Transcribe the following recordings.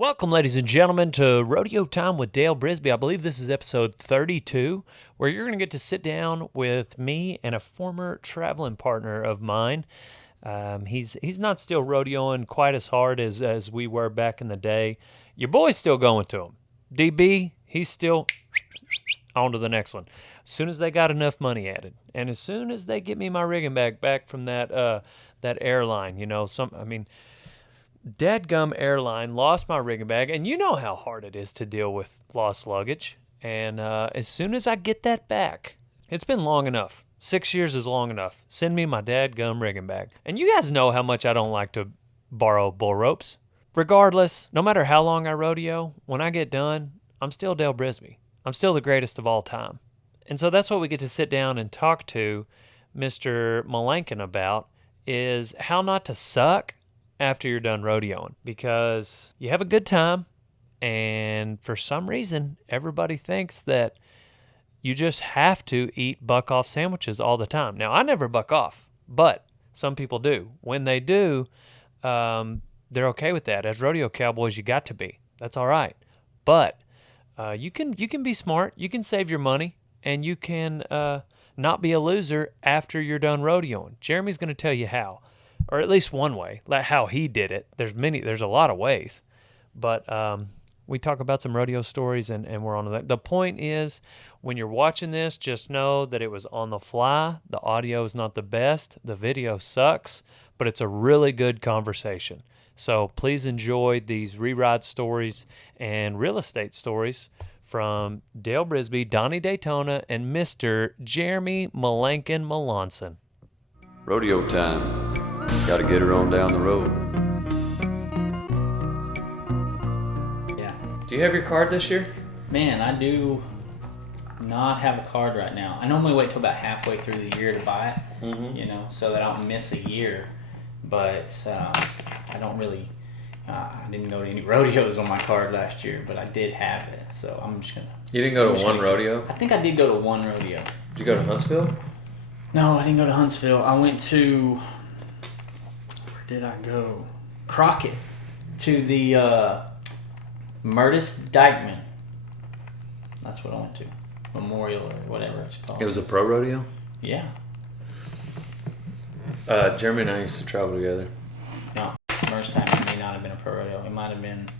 Welcome, ladies and gentlemen, to Rodeo Time with Dale Brisby. I believe this is episode 32, where you're going to get to sit down with me and a former traveling partner of mine. He's not still rodeoing quite as hard as we were back in the day. Your boy's still going to him. DB, he's still on to the next one. As soon as they got enough money added, and as soon as they get me my rigging bag back from that airline, Dadgum Airline lost my rigging bag, and you know how hard it is to deal with lost luggage. And as soon as I get that back, it's been long enough. 6 years is long enough. Send me my dadgum rigging bag. And you guys know how much I don't like to borrow bull ropes. Regardless, no matter how long I rodeo, when I get done, I'm still Dale Brisby. I'm still the greatest of all time. And so that's what we get to sit down and talk to Mr. Malankin about, is how not to suck after you're done rodeoing, because you have a good time, and for some reason everybody thinks that you just have to eat buck off sandwiches all the time. Now, I never buck off, but some people do. When they do, they're okay with that. As rodeo cowboys, you got to be. That's all right. But you can be smart. You can save your money, and you can not be a loser after you're done rodeoing. Jeremy's going to tell you how. Or at least one way, like how he did it. There's a lot of ways. But we talk about some rodeo stories, and we're on to that. The point is, when you're watching this, just know that it was on the fly. The audio is not the best. The video sucks, but it's a really good conversation. So please enjoy these re-ride stories and real estate stories from Dale Brisby, Donnie Daytona, and Mr. Jeremy Malankin Melanson. Rodeo time. Gotta get her on down the road. Yeah. Do you have your card this year? Man, I do not have a card right now. I normally wait till about halfway through the year to buy it, so that I don't miss a year. But I don't really, I didn't go to any rodeos on my card last year, but I did have it. So I'm just going to. You didn't go to one rodeo? I think I did go to one rodeo. Did you go to Huntsville? No, I didn't go to Huntsville. I went to... Did I go? Crockett, to the Murtis Dykeman. That's what I went to. Memorial or whatever it's called. It was a pro rodeo? Yeah. Jeremy and I used to travel together. No, Murtis Dykeman may not have been a pro rodeo. It might have been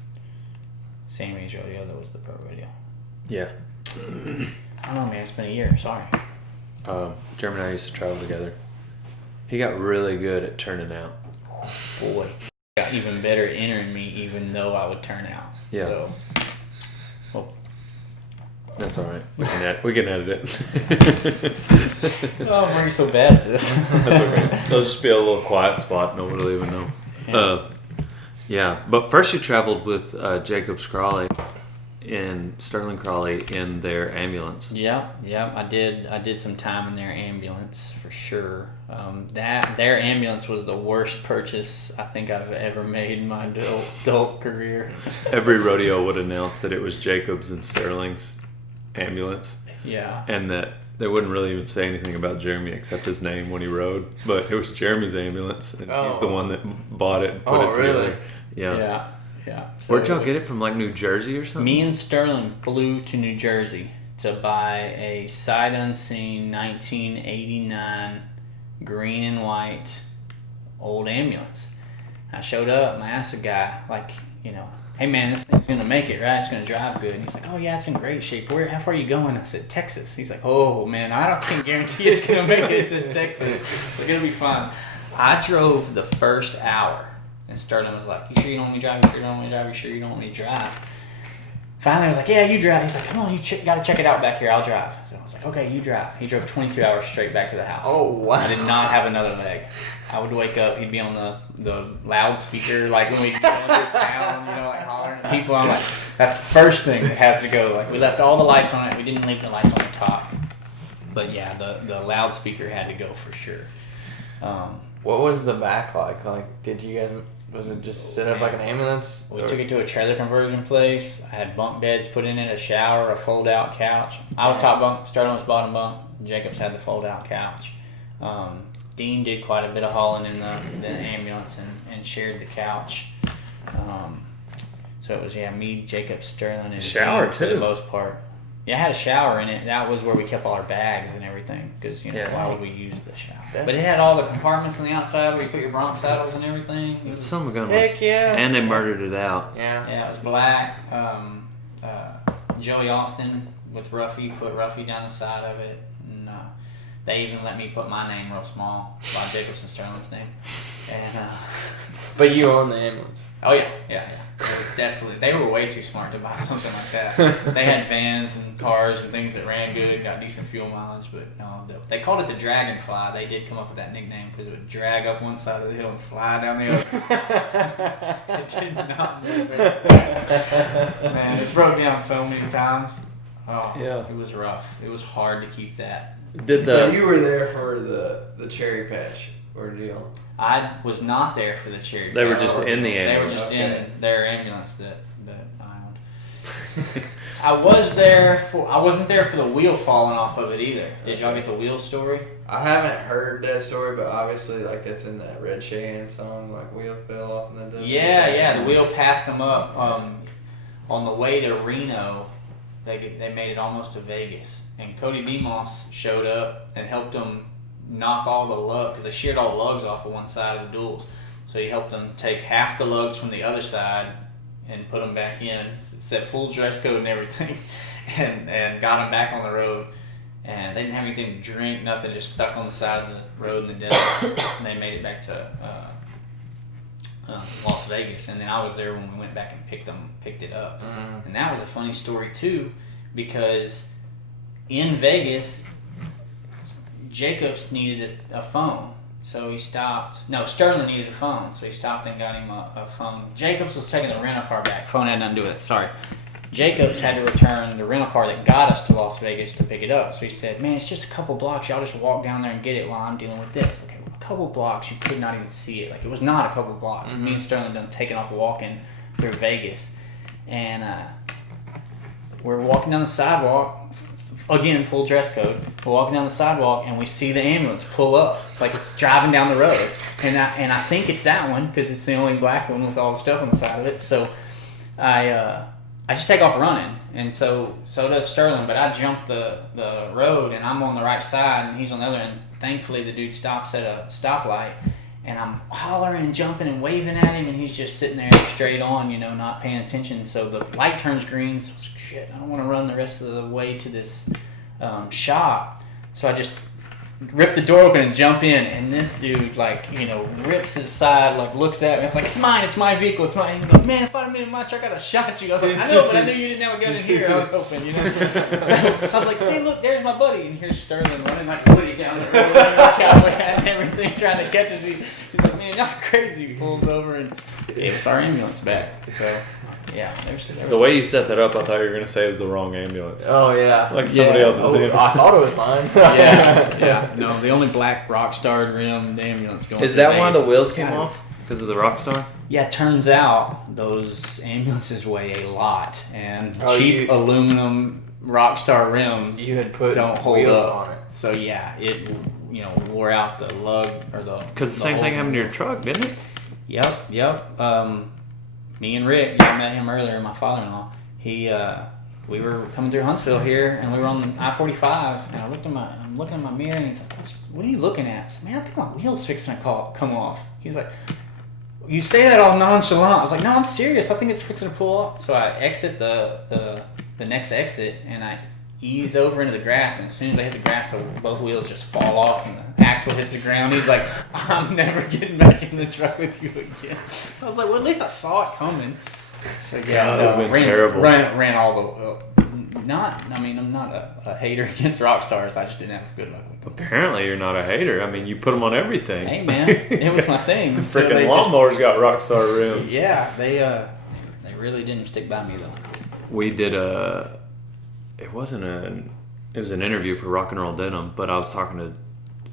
Sammy's rodeo that was the pro rodeo. Yeah. I don't know, man. It's been a year. Sorry. Jeremy and I used to travel together. He got really good at turning out. Boy, got even better at entering me, even though I would turn out. Yeah. So, well, that's all right. We can edit it. oh, I'm already so bad at this. That's okay. It'll just be a little quiet spot. Nobody will even know. Yeah. But first you traveled with Jacob Crawley and Sterling Crawley in their ambulance. Yeah, I did some time in their ambulance for sure. Their ambulance was the worst purchase I think I've ever made in my adult career. Every rodeo would announce that it was Jacob's and Sterling's ambulance. Yeah. And that they wouldn't really even say anything about Jeremy except his name when he rode. But it was Jeremy's ambulance, and he's the one that bought it and put it together. Really? Yeah. Yeah. So where'd y'all get it from, like New Jersey or something? Me and Sterling flew to New Jersey to buy a sight unseen 1989 green and white old ambulance. I showed up and I asked the guy, hey man, this thing's gonna make it, right? It's gonna drive good. And he's like, oh yeah, it's in great shape. How far are you going? I said, Texas. He's like, oh man, I can't guarantee it's gonna make it to Texas. It's gonna be fine. I drove the first hour. And Sterling was like, you sure you don't want me to drive? You sure you don't want me to drive? You sure you don't want me to drive? Finally, I was like, yeah, you drive. He's like, come on, you got to check it out back here. I'll drive. So I was like, okay, you drive. He drove 22 hours straight back to the house. Oh, wow. I did not have another leg. I would wake up, he'd be on the loudspeaker, like when we go into town, hollering at people. I'm like, that's the first thing that has to go. Like, we left all the lights on it. We didn't leave the lights on the top. But yeah, the loudspeaker had to go for sure. What was the back like? Did you guys... Was it just set up like an ambulance? We took it to a trailer conversion place. I had bunk beds put in it, a shower, a fold-out couch. I was top bunk, Sterling was bottom bunk. Jacobs had the fold-out couch. Dean did quite a bit of hauling in the ambulance and shared the couch. So it was me, Jacob, Sterling, and Shower, Dean for the too. most part. Yeah, it had a shower in it. That was where we kept all our bags and everything. Because, why would we use the shower? But it had all the compartments on the outside where you put your bronc saddles and everything. It was, Son of a gun Heck yeah. And they murdered it out. yeah, it was black. Joey Austin with Ruffy put Ruffy down the side of it. And they even let me put my name real small, Bob Jacobson Sterling's name. And But you own the ambulance. oh yeah. It was definitely, they were way too smart to buy something like that. They had vans and cars and things that ran good, got decent fuel mileage, but no, they called it the Dragonfly. They did come up with that nickname because it would drag up one side of the hill and fly down the other. It did not move. Man, it broke down so many times. Oh, Yeah. It was rough. It was hard to keep that. So you were there for the cherry patch ordeal. I was not there for the cherry. They were just in the They were ambulance. just Okay. in their ambulance that I owned. I wasn't there for the wheel falling off of it either. Did y'all get the wheel story? I haven't heard that story, but obviously, like, that's in that Red Cheyenne song, like, wheel fell off in the desert. Yeah. The wheel passed them up on the way to Reno. They made it almost to Vegas, and Cody Demos showed up and helped them knock all the lugs, because they sheared all the lugs off of one side of the duals. So he helped them take half the lugs from the other side and put them back in, set full dress code and everything, and got them back on the road. And they didn't have anything to drink, nothing, just stuck on the side of the road in the desert. And they made it back to Las Vegas, and then I was there when we went back and picked it up. Mm-hmm. And that was a funny story too, because in Vegas, Jacobs needed a phone, so he stopped. No, Sterling needed a phone, so he stopped and got him a phone. Jacobs was taking the rental car back. Phone had nothing to do with it. Sorry. Jacobs had to return the rental car that got us to Las Vegas to pick it up. So he said, "Man, it's just a couple blocks. Y'all just walk down there and get it while I'm dealing with this." Okay, well, a couple blocks, you could not even see it. Like, it was not a couple blocks. Me and Sterling done taken off walking through Vegas, and we're walking down the sidewalk. Again, full dress code. We're walking down the sidewalk and we see the ambulance pull up, like it's driving down the road. And I think it's that one because it's the only black one with all the stuff on the side of it. So I just take off running, and so does Sterling. But I jump the road and I'm on the right side and he's on the other end. Thankfully, the dude stops at a stoplight, and I'm hollering and jumping and waving at him, and he's just sitting there straight on, not paying attention. So the light turns green. So shit, I don't want to run the rest of the way to this shop. So I just rip the door open and jump in, and this dude, rips his side, looks at me. It's like, "It's mine, it's my vehicle, it's mine." He's like, "Man, if I'd have been in my truck, I'd have shot you." I was like, "I know, but I knew you didn't have a gun in here." I was hoping, So I was like, "See, look, there's my buddy." And here's Sterling running like a woody down the road, with a cowboy hat and everything, trying to catch us. He's like, "Man, not crazy." He pulls over and gave us our ambulance back. So, yeah. The way you set that up, I thought you were going to say it was the wrong ambulance. Oh, yeah. Like somebody else's ambulance. I thought it was mine. Yeah. No, the only black Rockstar rimmed ambulance going. Is that why the wheels came off? Because of the Rockstar? Yeah, it turns out those ambulances weigh a lot, and cheap you- aluminum Rockstar rims You had put don't hold wheels up on it. So yeah, it wore out the lug or the. Because the same whole thing happened to thing. your truck, didn't it? Yep. Me and Rick, I met him earlier. My father-in-law. We were coming through Huntsville here, and we were on I-45, and I'm looking in my mirror, and he's like, "What are you looking at?" I said, "Man, I think my wheel's fixing to come off." He's like, "You say that all nonchalant." I was like, "No, I'm serious. I think it's fixing to pull off." So I exit the next exit, and I ease over into the grass, and as soon as I hit the grass, both wheels just fall off, and the axle hits the ground. He's like, "I'm never getting back in the truck with you again." I was like, "Well, at least I saw it coming." So yeah, God, that would've been terrible. Ran all the. I'm not a hater against rock stars. I just didn't have good luck with them. Apparently, you're not a hater. I mean, you put them on everything. Hey man, it was my thing. Freaking lawnmowers got Rockstar rims. Yeah, they really didn't stick by me though. We did it was an interview for Rock and Roll Denim, but I was talking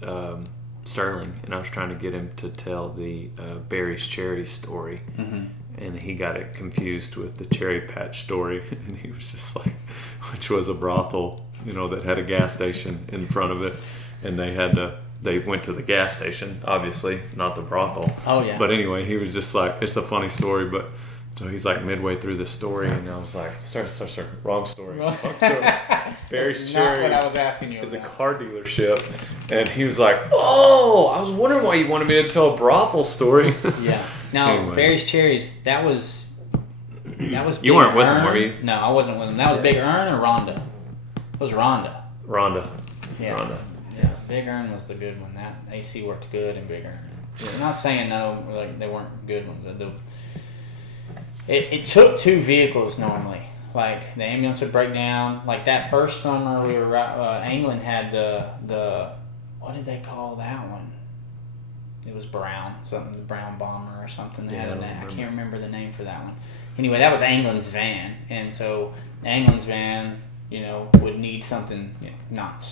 to Sterling, and I was trying to get him to tell the Barry's Charity story. Mm-hmm. And he got it confused with the Cherry Patch story, and he was just like, which was a brothel, that had a gas station in front of it, and they went to the gas station, obviously, not the brothel. Oh yeah. But anyway, he was just like, it's a funny story, but So he's like midway through the story, and I was like, start. Wrong story. Barry's Not what I Cherries was asking you is a about. car dealership, and he was like, "Oh, I was wondering why you wanted me to tell a brothel story." Yeah. Now, Anyways. Barry's Cherries, that was You weren't with him, were you? No, I wasn't with him. That was Big Earn or Rhonda? It was Rhonda. Rhonda. Yeah. Rhonda. Yeah. Big Earn was the good one. That AC worked good in Big Earn. I'm not saying no, like they weren't good ones. It took 2 vehicles normally. Like the ambulance would break down. Like that first summer we were England had the what did they call that one? It was Brown, something, the Brown Bomber or something. They had I can't remember the name for that one. Anyway, that was England's van, and so the England's van, would need something, not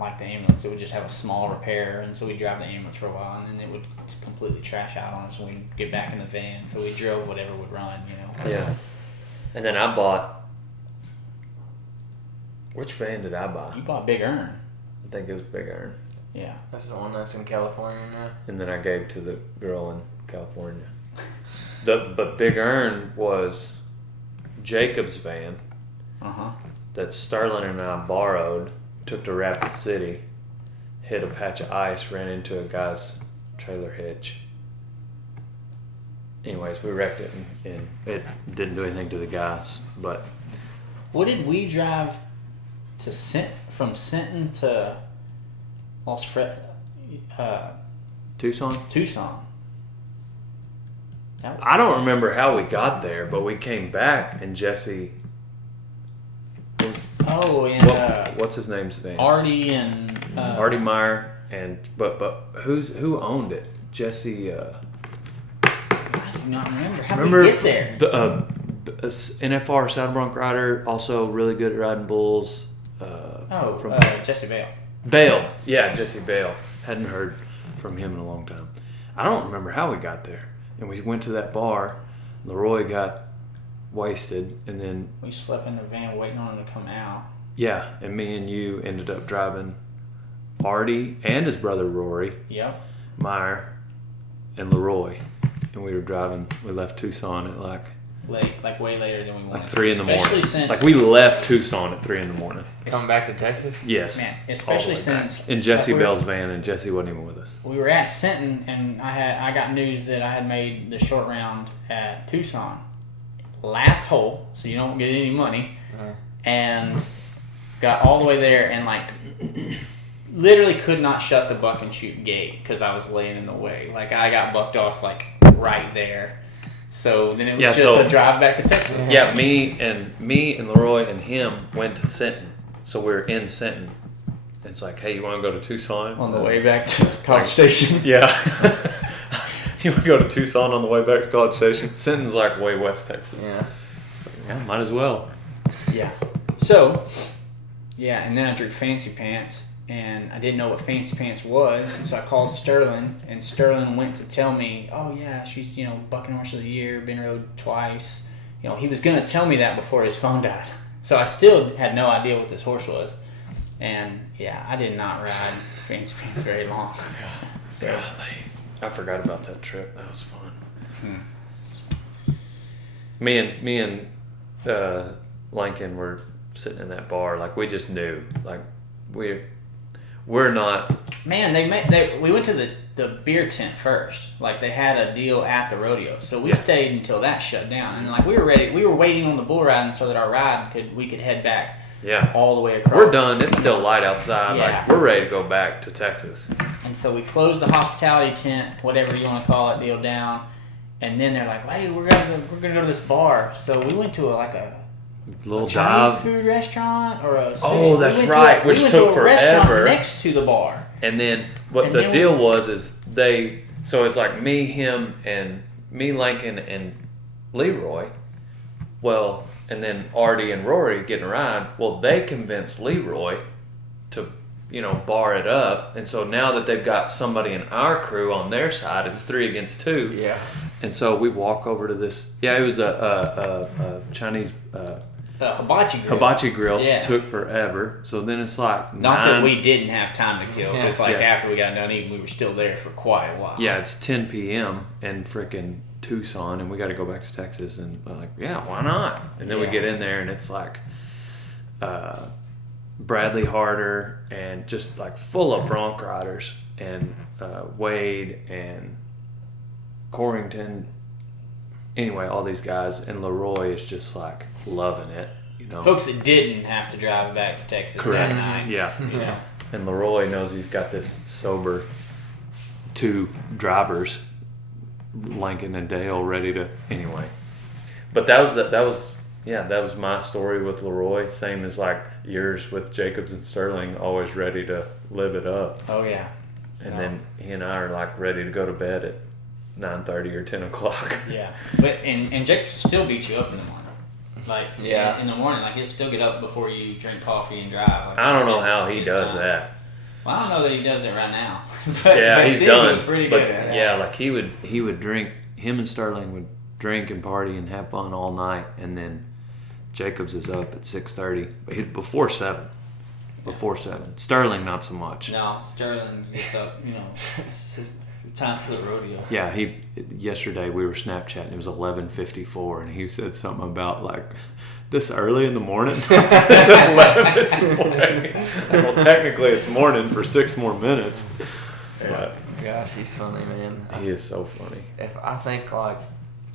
like the ambulance. It would just have a small repair, and so we'd drive the ambulance for a while, and then it would completely trash out on us, and we'd get back in the van. So we drove whatever would run, Yeah. And then I bought. Which van did I buy? You bought Big Earn. I think it was Big Iron. Yeah. That's the one that's in California now. And then I gave to the girl in California. But Big Earn was Jacob's van that Sterling and I borrowed, took to Rapid City, hit a patch of ice, ran into a guy's trailer hitch. Anyways, we wrecked it, and it didn't do anything to the guys. But What did we drive to from Sinton to Los Tucson? Tucson? I don't remember how we got there, but we came back, and Jesse. Oh, and What's his name's van? Artie and Artie Meyer, and but who owned it? Jesse. I do not remember. How did we get there? NFR Saddle Bronc rider, also really good at riding bulls. Jesse Bale. Bale, yeah, Jesse Bale. Hadn't heard from him in a long time. I don't remember how we got there. And we went to that bar. Leroy got wasted, and then We slept in the van waiting on him to come out. yeah, and me and you ended up driving Artie and his brother Rory, Yep. Meyer, and Leroy, and we were driving. We left Tucson at like Way later than we wanted. 3 in the morning. Especially since Like we left Tucson at 3 in the morning. Coming back to Texas? Yes. Man, especially All the way back. since in Jesse we were- Bell's van, and Jesse wasn't even with us. We were at Sinton, and I got news that I had made the short round at Tucson, last hole, so you don't get any money, and got all the way there, and like literally could not shut the buck and shoot gate because I was laying in the way. Like I got bucked off like right there. So then it was just a drive back to Texas. Yeah, me and Leroy and him went to Sinton. So we were in Sinton. It's like, hey, you want to go to Tucson? On the way back to College Station. Yeah. You want to go to Tucson on the way back to College Station? Sinton's like way west Texas. Yeah. Yeah, might as well. Yeah. So, yeah, and then I drew Fancy Pants, and I didn't know what Fancy Pants was, and so I called Sterling, and Sterling went to tell me, oh yeah, she's, Bucking Horse of the Year, been rode twice. He was going to tell me that before his phone died. So I still had no idea what this horse was. And yeah, I did not ride Fancy Pants very long. So, Golly. I forgot about that trip. That was fun. Me and Lincoln were sitting in that bar. Like we just knew. Like we're not. man, we went to the beer tent first. Like they had a deal at the rodeo, so we stayed until that shut down. And like we were ready. We were waiting on the bull riding so that our ride we could head back. Yeah. All the way across. We're done. It's still light outside. Yeah. Like we're ready to go back to Texas. And so we closed the hospitality tent, whatever you want to call it, deal down. And then they're like, "Hey, we're gonna go to this bar." So we went to a Little Chinese dive. food restaurant or a. Oh, we that's went right, To which we went took to a restaurant forever. next to the bar. And then what And the then deal was is so it's like me, him, and me, Lincoln, and Leroy. Well, and then Artie and Rory getting a ride. Well, they convinced Leroy to, bar it up. And so now that they've got somebody in our crew on their side, it's 3 against 2. Yeah. And so we walk over to this. Yeah, it was a Chinese hibachi grill. Yeah. Took forever. So then it's like Not that we didn't have time to kill. It's like Yeah. after we got done eating, we were still there for quite a while. Yeah, it's 10 p.m. and freaking Tucson, and we got to go back to Texas. And we're like, yeah, why not? And then we get in there, and it's like Bradley Harder and just like full of bronc riders, and Wade and Corrington. Anyway, all these guys, and Leroy is just like loving it, you know. Folks that didn't have to drive back to Texas Correct. that night. Yeah. And Leroy knows he's got this sober 2 drivers, Lincoln and Dale, ready to anyway. But that was my story with Leroy. Same as like yours with Jacobs and Sterling, always ready to live it up. Oh yeah. And then he and I are like ready to go to bed at 9:30 or 10 o'clock. Yeah, but and Jacobs still beat you up in the morning. Like in the morning, like he'll still get up before you drink coffee and drive. Like, I don't know how he does that. Well, I don't know that he does it right now. But he's done. He's pretty but good at it. Yeah, like he would drink. Him and Sterling would drink and party and have fun all night, and then Jacobs is up at 6:30, but before 7. Before 7. Sterling not so much. No, Sterling gets up. Time for the rodeo. Yeah, yesterday we were Snapchatting. It was 11:54, and he said something about like this early in the morning. It's 11:54. Well, technically it's morning for 6 more minutes. But Gosh, he's funny, man. he is so funny. If I think like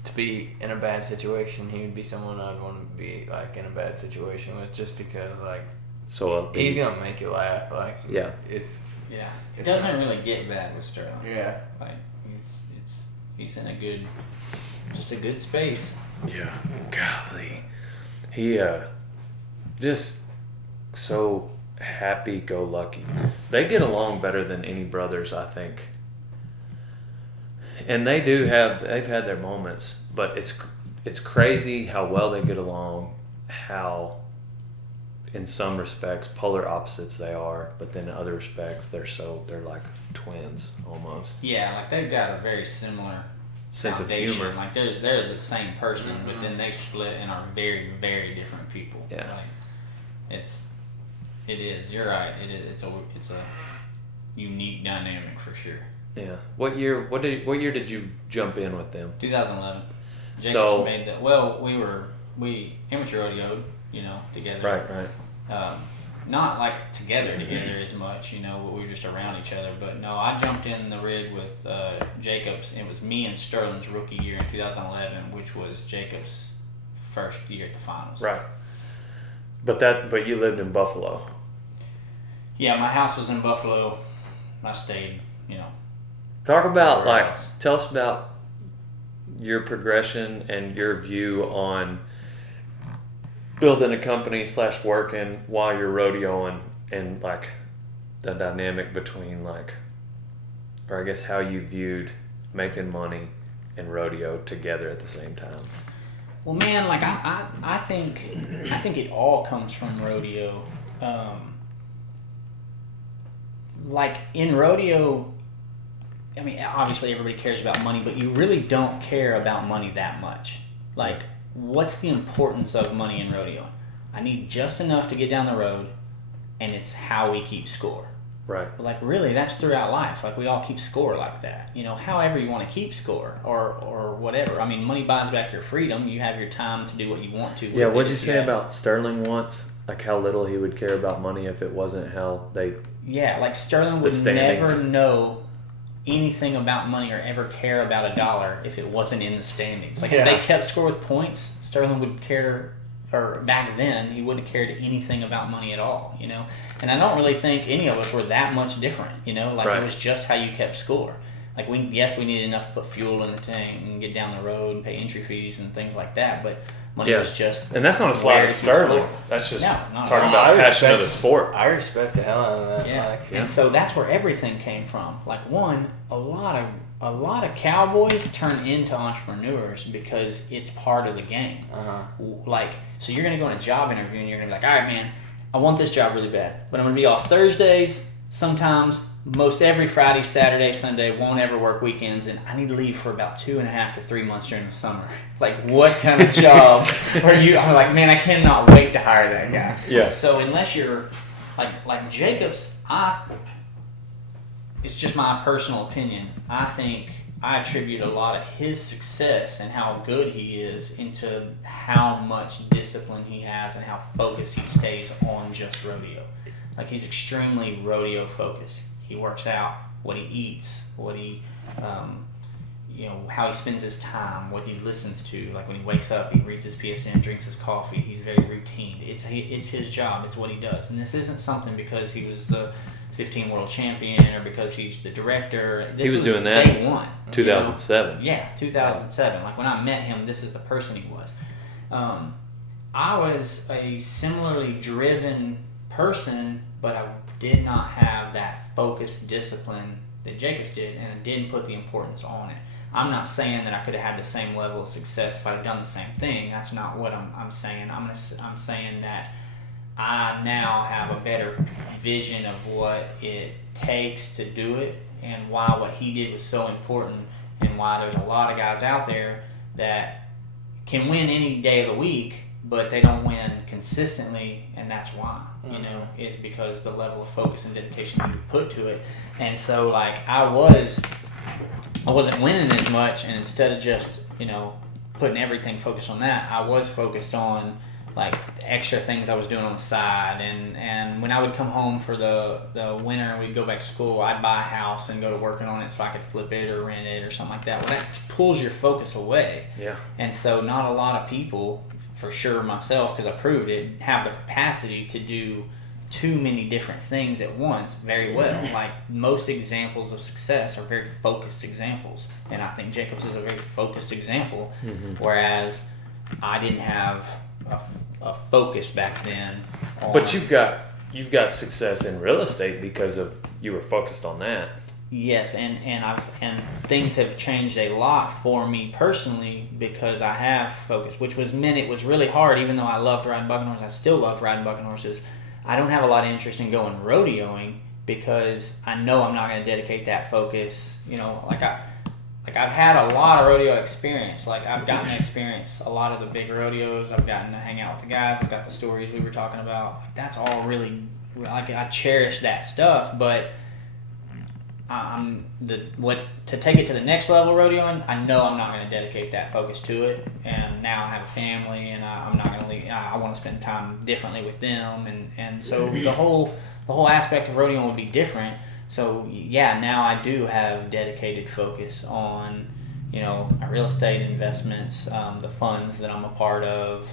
to be in a bad situation, he would be someone I'd want to be like in a bad situation with, just because like So he's gonna make you laugh. Like Yeah. it's It doesn't really get bad with Sterling. yeah. Like he's in a good space. Yeah, golly, he just so happy-go-lucky. They get along better than any brothers, I think. And they've had their moments, but it's crazy how well they get along, how in some respects polar opposites they are, but then in other respects they're like twins almost. Yeah, like they've got a very similar Sense of foundation. humor. Like they're the same person, but then they split and are very, very different people. Yeah. Like it is. You're right. It's a unique dynamic for sure. Yeah. What year did you jump in with them? 2011. Jacobs So- made that. Well, we amateur rodeoed, together. Right. Not like together as much, but we were just around each other. But no, I jumped in the rig with Jacobs. It was me and Sterling's rookie year in 2011, which was Jacobs' first year at the finals. Right. But you lived in Buffalo. Yeah, my house was in Buffalo. I stayed, Talk about Everywhere else. tell us about your progression and your view on building a company / working while you're rodeoing, and like the dynamic between or I guess how you viewed making money and rodeo together at the same time. Well, man, like I think it all comes from rodeo. Like in rodeo, I mean, obviously everybody cares about money, but you really don't care about money that much. Like, what's the importance of money in rodeo? I need just enough to get down the road, and it's how we keep score. Right. But like, really, that's throughout life. Like, we all keep score like that. However you want to keep score or whatever. I mean, money buys back your freedom. You have your time to do what you want to. Yeah, with what'd it you if say have- about Sterling once? Like how little he would care about money if it wasn't how they... Yeah, like Sterling would standings. never know anything about money or ever care about a dollar if it wasn't in the standings. Like, if they kept score with points, Sterling would care, or back then, he wouldn't have cared anything about money at all, And I don't really think any of us were that much different, Like, Right. it was just how you kept score. Like, we needed enough to put fuel in the tank and get down the road and pay entry fees and things like that, but money was just... And that's not a slide where at to keep Sterling. score. That's just No, not talking at all. about passion of the sport. I respect the hell out of that. Yeah, Like, and so that's where everything came from. Like, a lot of cowboys turn into entrepreneurs because it's part of the game. Like, so you're gonna go in a job interview and you're gonna be like, all right, man, I want this job really bad, but I'm gonna be off Thursdays, sometimes most every Friday, Saturday, Sunday, won't ever work weekends, and I need to leave for about 2.5 to 3 months during the summer. Like, what kind of job are you? I'm like, man, I cannot wait to hire that guy. Yeah. So unless you're like Jacobs, it's just my personal opinion. I think I attribute a lot of his success and how good he is into how much discipline he has and how focused he stays on just rodeo. Like, he's extremely rodeo focused. He works out, what he eats, what he, how he spends his time, what he listens to. Like, when he wakes up, he reads his PSN, drinks his coffee. He's very routine. It's his job. It's what he does. And this isn't something because he was the 15 world champion or because he's the director. This he was doing that day one. 2007. Yeah, 2007. Like, when I met him, this is the person he was. I was a similarly driven person, but I did not have that focused discipline that Jacobs did, and I didn't put the importance on it. I'm not saying that I could have had the same level of success if I'd done the same thing. That's not what I'm saying. I'm saying that I now have a better vision of what it takes to do it, and why what he did was so important, and why there's a lot of guys out there that can win any day of the week, but they don't win consistently, and that's why, is because the level of focus and dedication you put to it. And so, like, I wasn't winning as much, and instead of just, putting everything focused on that, I was focused on, like, extra things I was doing on the side. And when I would come home for the winter and we'd go back to school, I'd buy a house and go to working on it so I could flip it or rent it or something like that. Well, that pulls your focus away. Yeah. And so not a lot of people, for sure myself, because I proved it, have the capacity to do too many different things at once very well. Like, most examples of success are very focused examples. And I think Jacobs is a very focused example, whereas I didn't have a focus back then. But you've got success in real estate because of you were focused on that. Yes, and things have changed a lot for me personally because I have focused, which meant it was really hard. Even though I loved riding bucking horses, I still love riding bucking horses. I don't have a lot of interest in going rodeoing because I know I'm not going to dedicate that focus. I've had a lot of rodeo experience. Like, I've gotten to experience a lot of the big rodeos. I've gotten to hang out with the guys. I've got the stories we were talking about. Like, that's all really, like, I cherish that stuff. But to take it to the next level rodeoing, I know I'm not going to dedicate that focus to it. And now I have a family, and I'm not going to leave. I want to spend time differently with them, and so the whole aspect of rodeoing would be different. So, yeah, now I do have dedicated focus on, my real estate investments, the funds that I'm a part of,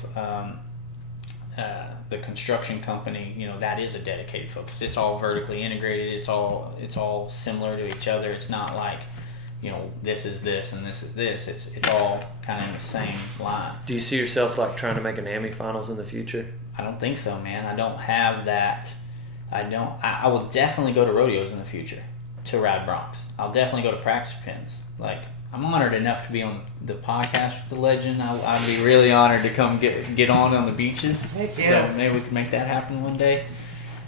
the construction company. That is a dedicated focus. It's all vertically integrated. It's all similar to each other. It's not like, this is this and this is this. It's all kind of in the same line. Do you see yourself, like, trying to make an AMI finals in the future? I don't think so, man. I don't have that. I will definitely go to rodeos in the future to ride broncs. I'll definitely go to practice pins. Like, I'm honored enough to be on the podcast with the legend. I'd be really honored to come get on the beaches. Heck yeah. So maybe we can make that happen one day.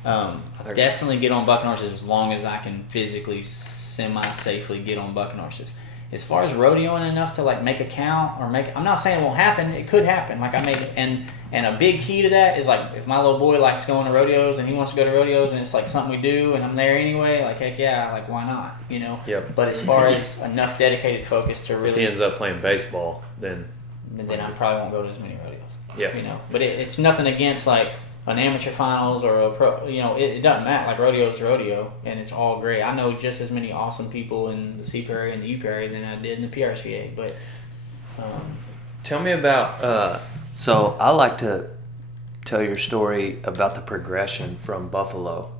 Definitely get on bucking horses as long as I can physically, semi-safely get on bucking horses. As far as rodeoing enough to, like, make a count or I'm not saying it won't happen. It could happen. Like, I made it, and a big key to that is, like, if my little boy likes going to rodeos and he wants to go to rodeos and it's like something we do and I'm there anyway, like, heck yeah, like, why not? Yep. But as far as enough dedicated focus to really, if he ends up playing baseball, then I probably won't go to as many rodeos. Yeah. But it's nothing against, like, an amateur finals or a pro. It doesn't matter. Like, rodeo is rodeo, and it's all great. I know just as many awesome people in the C Prairie and the U Prairie than I did in the PRCA. But tell me about. So I like to tell your story about the progression from Buffalo,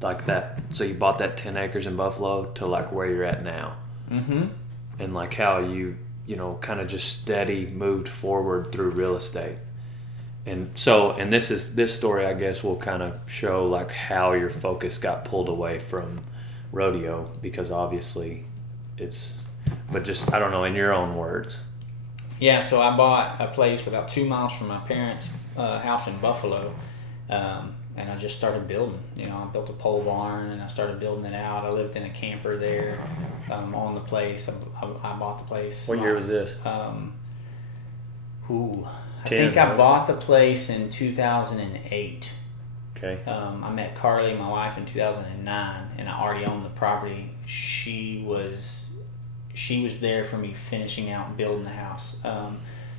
like that. So you bought that 10 acres in Buffalo to, like, where you're at now, and, like, how you kind of just steady moved forward through real estate. And this story, I guess, will kind of show, like, how your focus got pulled away from rodeo, because obviously but just, I don't know, in your own words. Yeah, so I bought a place about 2 miles from my parents' house in Buffalo, and I just started building. I built a pole barn, and I started building it out. I lived in a camper there on the place. I bought the place. What year was this? I think I bought the place in 2008. Okay. I met Carly, my wife, in 2009, and I already owned the property. She she was there for me finishing out and building the house.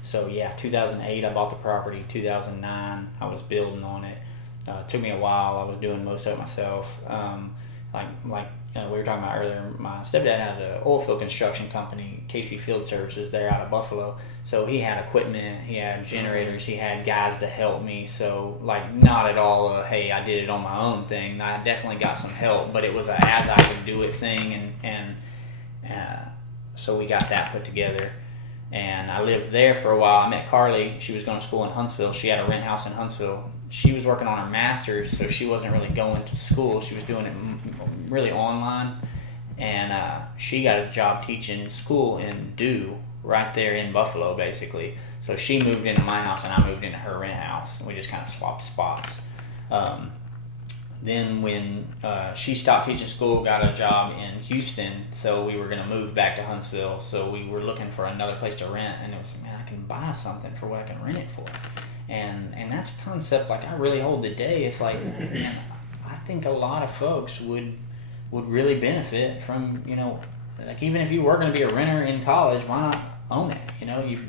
So yeah, 2008 I bought the property. 2009 I was building on it. It took me a while. I was doing most of it myself. Like we were talking about earlier, my stepdad has an oil field construction company, KC Field Services, there out of Buffalo. So he had equipment, he had generators, he had guys to help me. So like not at all hey, I did it on my own thing. I definitely got some help, but it was a as I could do it thing, and so we got that put together. And I lived there for a while. I met Carly. She was going to school in Huntsville. She had a rent house in Huntsville. She was working on her master's, so she wasn't really going to school. She was doing it really online. And she got a job teaching school in Dew, right there in Buffalo, basically. So she moved into my house, and I moved into her rent house. And we just kind of swapped spots. Then when she stopped teaching school, got a job in Houston, so we were going to move back to Huntsville. So we were looking for another place to rent, and it was, man, I can buy something for what I can rent it for. And that's a concept like I really hold today. It's like, man, I think a lot of folks would really benefit from, like even if you were going to be a renter in college, why not own it?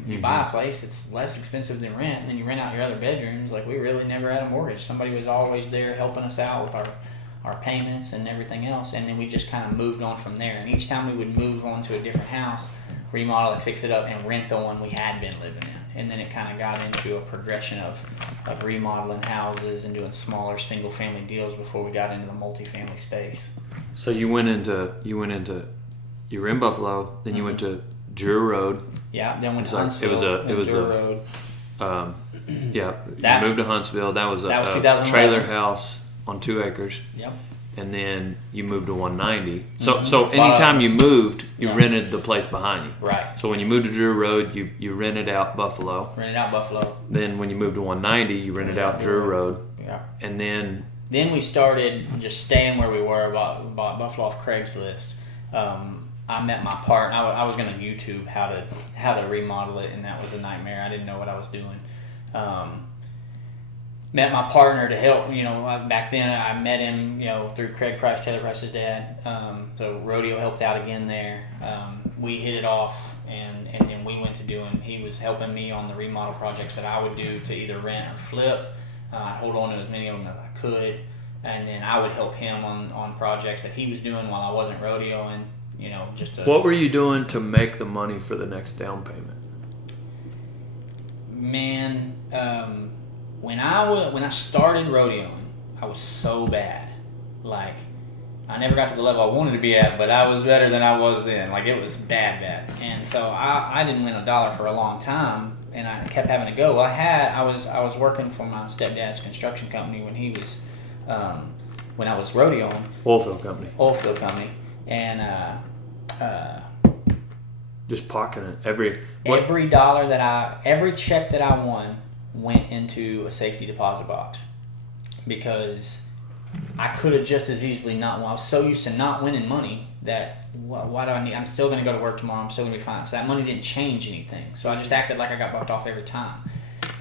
You buy a place, it's less expensive than rent, and then you rent out your other bedrooms. Like we really never had a mortgage. Somebody was always there helping us out with our payments and everything else, and then we just kind of moved on from there. And each time we would move on to a different house, remodel it, fix it up, and rent the one we had been living in. And then it kind of got into a progression of remodeling houses and doing smaller single family deals before we got into the multifamily space. So you were in Buffalo, then you went to Drew Road. Yeah, then went to Huntsville. It was Drew Road. You moved to Huntsville. That was a trailer house on 2 acres. Yep. And then you moved to 190. So anytime you moved, you rented the place behind you. Right. So when you moved to Drew Road, you rented out Buffalo. Then when you moved to 190, you rented out Drew Road. Yeah. And then we started just staying where we were, bought Buffalo off Craigslist. I met my partner. I was going to YouTube how to remodel it, and that was a nightmare. I didn't know what I was doing. Met my partner to help. Back then I met him, through Craig Price, Taylor Price's dad. So Rodeo helped out again there. We hit it off, and then we went to doing. He was helping me on the remodel projects that I would do to either rent or flip. I'd hold on to as many of them as I could, and then I would help him on projects that he was doing while I wasn't rodeoing. What were you doing to make the money for the next down payment? Man, when I started rodeoing, I was so bad. Like, I never got to the level I wanted to be at, but I was better than I was then. Like, it was bad. And so I didn't win a dollar for a long time, and I kept having to go. I was working for my stepdad's construction company when he was when I was rodeoing. Oil field company. And just pocketing it every check that I won went into a safety deposit box, because I could have just as easily not won. I was so used to not winning money that why do I need? I'm still going to go to work tomorrow. I'm still going to be fine. So that money didn't change anything. So I just acted like I got bucked off every time.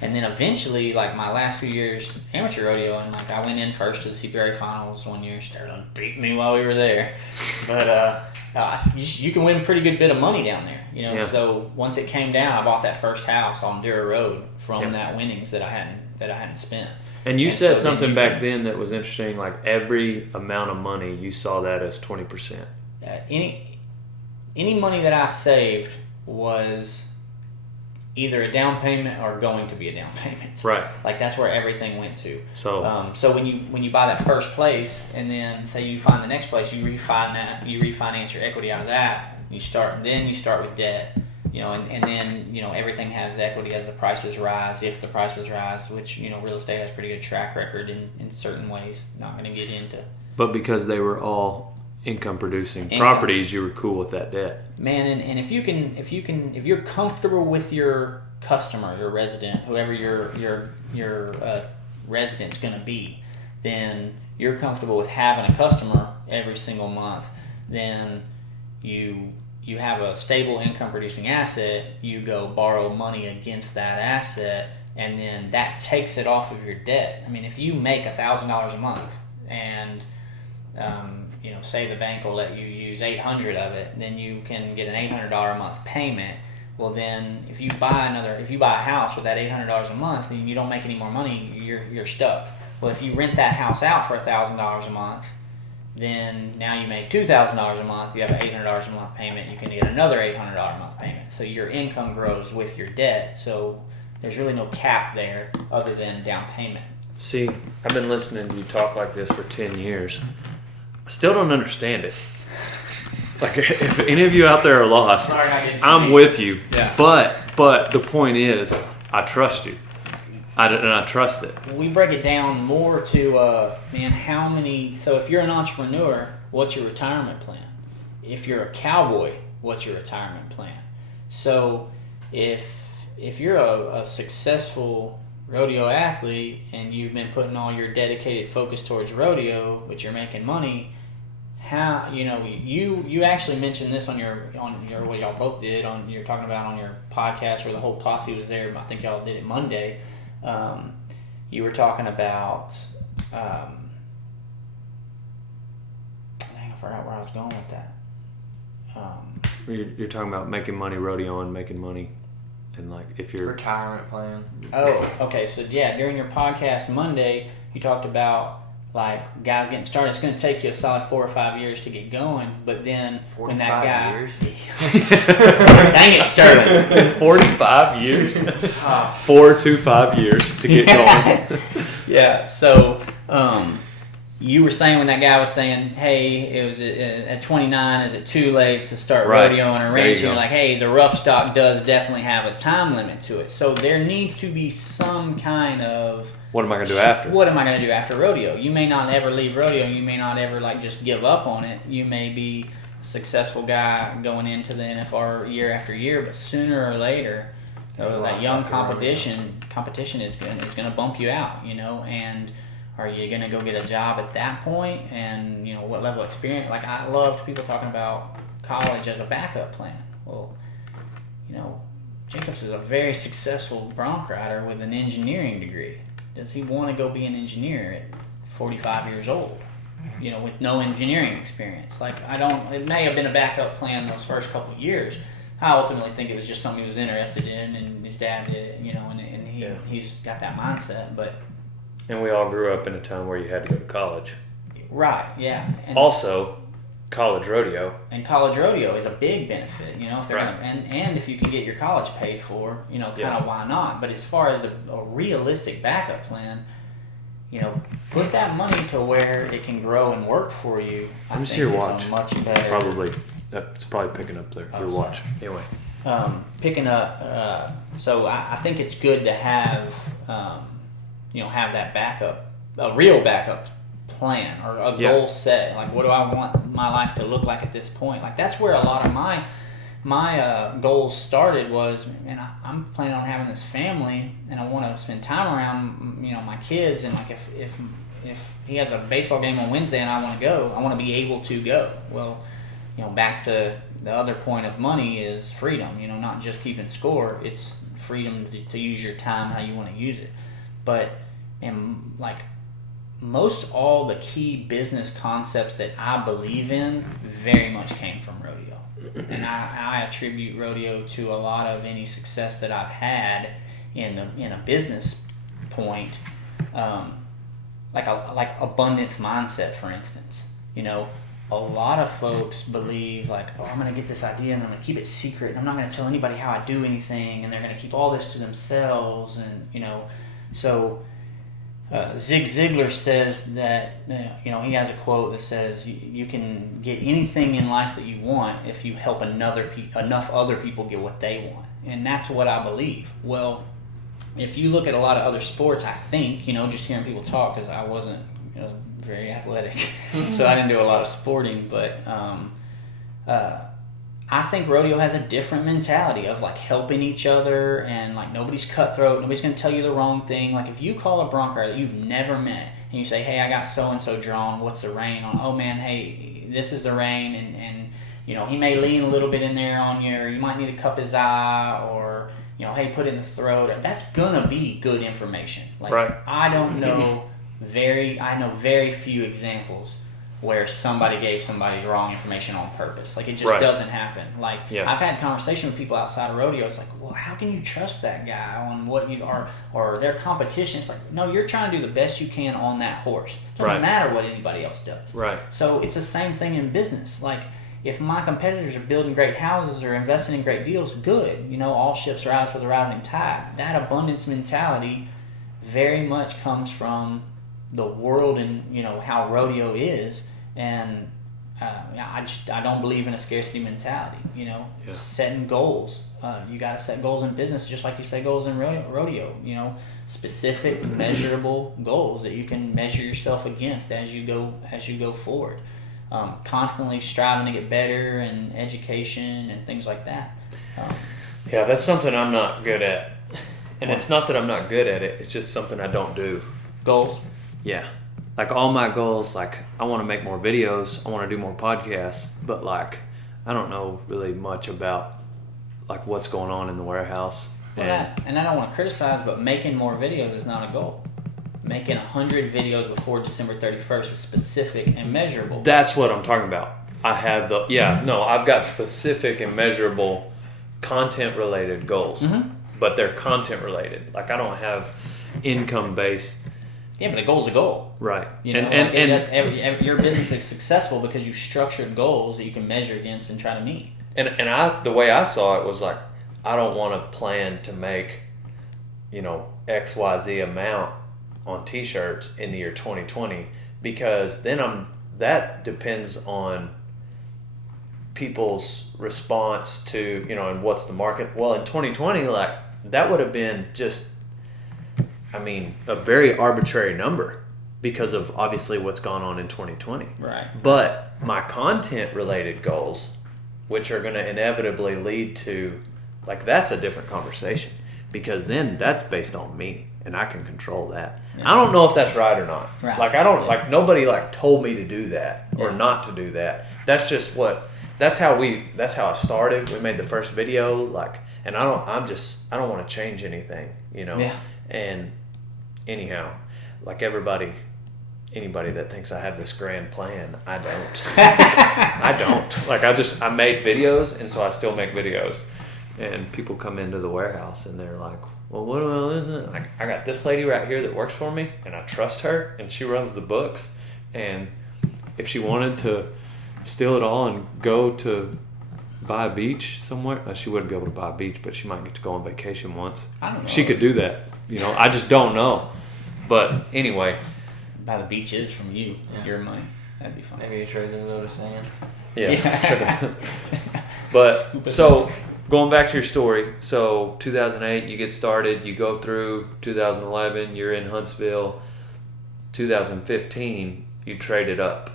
And then eventually, like my last few years amateur rodeo, and like I went in first to the CPRA finals one year. Sterling beat me while we were there, but you can win a pretty good bit of money down there, Yeah. So once it came down, I bought that first house on Dura Road from that winnings that I hadn't spent. And you said something back then that was interesting. Like every amount of money, you saw that as 20%. Any money that I saved was either a down payment or going to be a down payment. Right. Like that's where everything went to. So so when you buy that first place, and then say you find the next place, you refinance your equity out of that. You start with debt. And then everything has equity as the prices rise, if the prices rise, which real estate has pretty good track record in certain ways. Not going to get into. But because they were all income producing properties, you were cool with that debt. Man, and if you're comfortable with your customer, your resident, whoever your resident's going to be, then you're comfortable with having a customer every single month. Then you have a stable income producing asset. You go borrow money against that asset, and then that takes it off of your debt. I mean, if you make $1,000 a month and say the bank will let you use $800 of it, then you can get an $800 a month payment. Well, then if you buy a house with that $800 a month, and you don't make any more money, you're stuck. Well, if you rent that house out for $1,000 a month, then now you make $2,000 a month. You have an $800 a month payment. You can get another $800 a month payment. So your income grows with your debt. So there's really no cap there other than down payment. See, I've been listening to you talk like this for 10 years. I still don't understand it. Like, if any of you out there are lost, I'm with you. Yeah. But the point is, I trust you. I trust it. We break it down more to, so if you're an entrepreneur, what's your retirement plan? If you're a cowboy, what's your retirement plan? So if you're a successful rodeo athlete and you've been putting all your dedicated focus towards rodeo, but you're making money, how you actually mentioned this on your what y'all both did you're talking about on your podcast where the whole posse was there. I think y'all did it Monday. You were talking about I forgot where I was going with that. You're talking about making money rodeo and making money, and like if you're retirement plan. Oh, okay. So yeah, during your podcast Monday, you talked about like guys getting started. It's going to take you a solid 4 or 5 years to get going, but then when that guy, years. dang it, Sterling, 45 years, 4 to 5 years to get going. Yeah. So you were saying when that guy was saying, "Hey, it was at 29. Is it too late to start rodeoing or ranching?" You're like, "Hey, the rough stock does definitely have a time limit to it. So there needs to be some kind of what am I going to do after? What am I going to do after rodeo? You may not ever leave rodeo. You may not ever just give up on it. You may be a successful guy going into the NFR year after year, but sooner or later, that young competition is going to bump you out. And are you going to go get a job at that point? And what level of experience? Like I loved people talking about college as a backup plan. Well, Jacobs is a very successful bronc rider with an engineering degree. Does he want to go be an engineer at 45 years old? With no engineering experience. It may have been a backup plan those first couple of years. I ultimately think it was just something he was interested in, and his dad did it, and he's got that mindset. And we all grew up in a time where you had to go to college. Right, yeah. And also, college rodeo. And college rodeo is a big benefit, if they're right. and if you can get your college paid for, why not? But as far as a realistic backup plan, put that money to where it can grow and work for you. Let me see your watch. Much better. Probably. It's probably picking up there. Your watch. Anyway. Picking up. So I think it's good to have, have that backup, a real backup plan or a goal set. Like, what do I want my life to look like at this point? Like, that's where a lot of my goals started was, man, I'm planning on having this family, and I want to spend time around, my kids. And like, if he has a baseball game on Wednesday and I want to go, I want to be able to go. Well, back to the other point of money is freedom. Not just keeping score. It's freedom to use your time how you want to use it. But most all the key business concepts that I believe in very much came from rodeo. And I attribute rodeo to a lot of any success that I've had in a business point, like abundance mindset, for instance. A lot of folks believe I'm going to get this idea and I'm going to keep it secret and I'm not going to tell anybody how I do anything, and they're going to keep all this to themselves. And so Zig Ziglar says that he has a quote that says you can get anything in life that you want if you help enough other people get what they want. And that's what I believe. Well, if you look at a lot of other sports, I think just hearing people talk, because I wasn't very athletic, so I didn't do a lot of sporting, but I think rodeo has a different mentality of helping each other, and nobody's cutthroat, nobody's going to tell you the wrong thing. If you call a bronc rider that you've never met and you say, "Hey, I got so and so drawn, what's the rein on?" "Oh man, hey, this is the rein," and he may lean a little bit in there on you, or you might need to cup his eye, or hey, put it in the throat. That's gonna be good information. Right. I know very few examples where somebody gave somebody wrong information on purpose. Like, it just Right. doesn't happen. Like, Yeah. I've had conversation with people outside of rodeo. It's like, well, how can you trust that guy on what you are, or their competition? It's like, no, you're trying to do the best you can on that horse. Doesn't Right. matter what anybody else does. Right. So it's the same thing in business. Like, if my competitors are building great houses or investing in great deals, good. You know, all ships rise for the rising tide. That abundance mentality very much comes from the world and, you know, how rodeo is. And I don't believe in a scarcity mentality. You know, Yeah. setting goals. You got to set goals in business, just like you set goals in rodeo. You know, specific, measurable goals that you can measure yourself against as you go forward. Constantly striving to get better, and education and things like that. Yeah, that's something I'm not good at. And it's not that I'm not good at it, it's just something I don't do. Goals. Yeah. Like, all my goals, like, I want to make more videos, I want to do more podcasts, but, like, I don't know really much about, like, what's going on in the warehouse. And I don't want to criticize, but making more videos is not a goal. Making 100 videos before December 31st is specific and measurable. That's what I'm talking about. I've got specific and measurable content related goals, but they're content related. Like, I don't have income based. Yeah, but a goal's a goal. Right. You know, and your business is successful because you've structured goals that you can measure against and try to meet. the way I saw it was like, I don't want to plan to make, you know, XYZ amount on t-shirts in the year 2020, because then that depends on people's response to, you know, and what's the market. Well, in 2020, like, that would have been just, I mean, a very arbitrary number because of obviously what's gone on in 2020. Right. But my content related goals, which are going to inevitably lead to, like, that's a different conversation, because then that's based on me and I can control that. Yeah. I don't know if that's right or not. Right. Like, I don't, like, nobody like told me to do that or not to do that. That's just that's how I started. We made the first video, like, and I don't want to change anything, you know? Yeah. And anyhow, like, anybody that thinks I have this grand plan, I don't. I don't. Like, I made videos, and so I still make videos. And people come into the warehouse and they're like, well, what do I listen? Like, I got this lady right here that works for me, and I trust her, and she runs the books. And if she wanted to steal it all and go to buy a beach somewhere, she wouldn't be able to buy a beach, but she might get to go on vacation once. I don't know. She could do that. You know, I just don't know. But anyway. Buy the beaches from you with your money. That'd be fun. Maybe you trade a load of sand. Yeah. But so, going back to your story, so 2008 you get started, you go through 2011, you're in Huntsville. 2015 you traded up,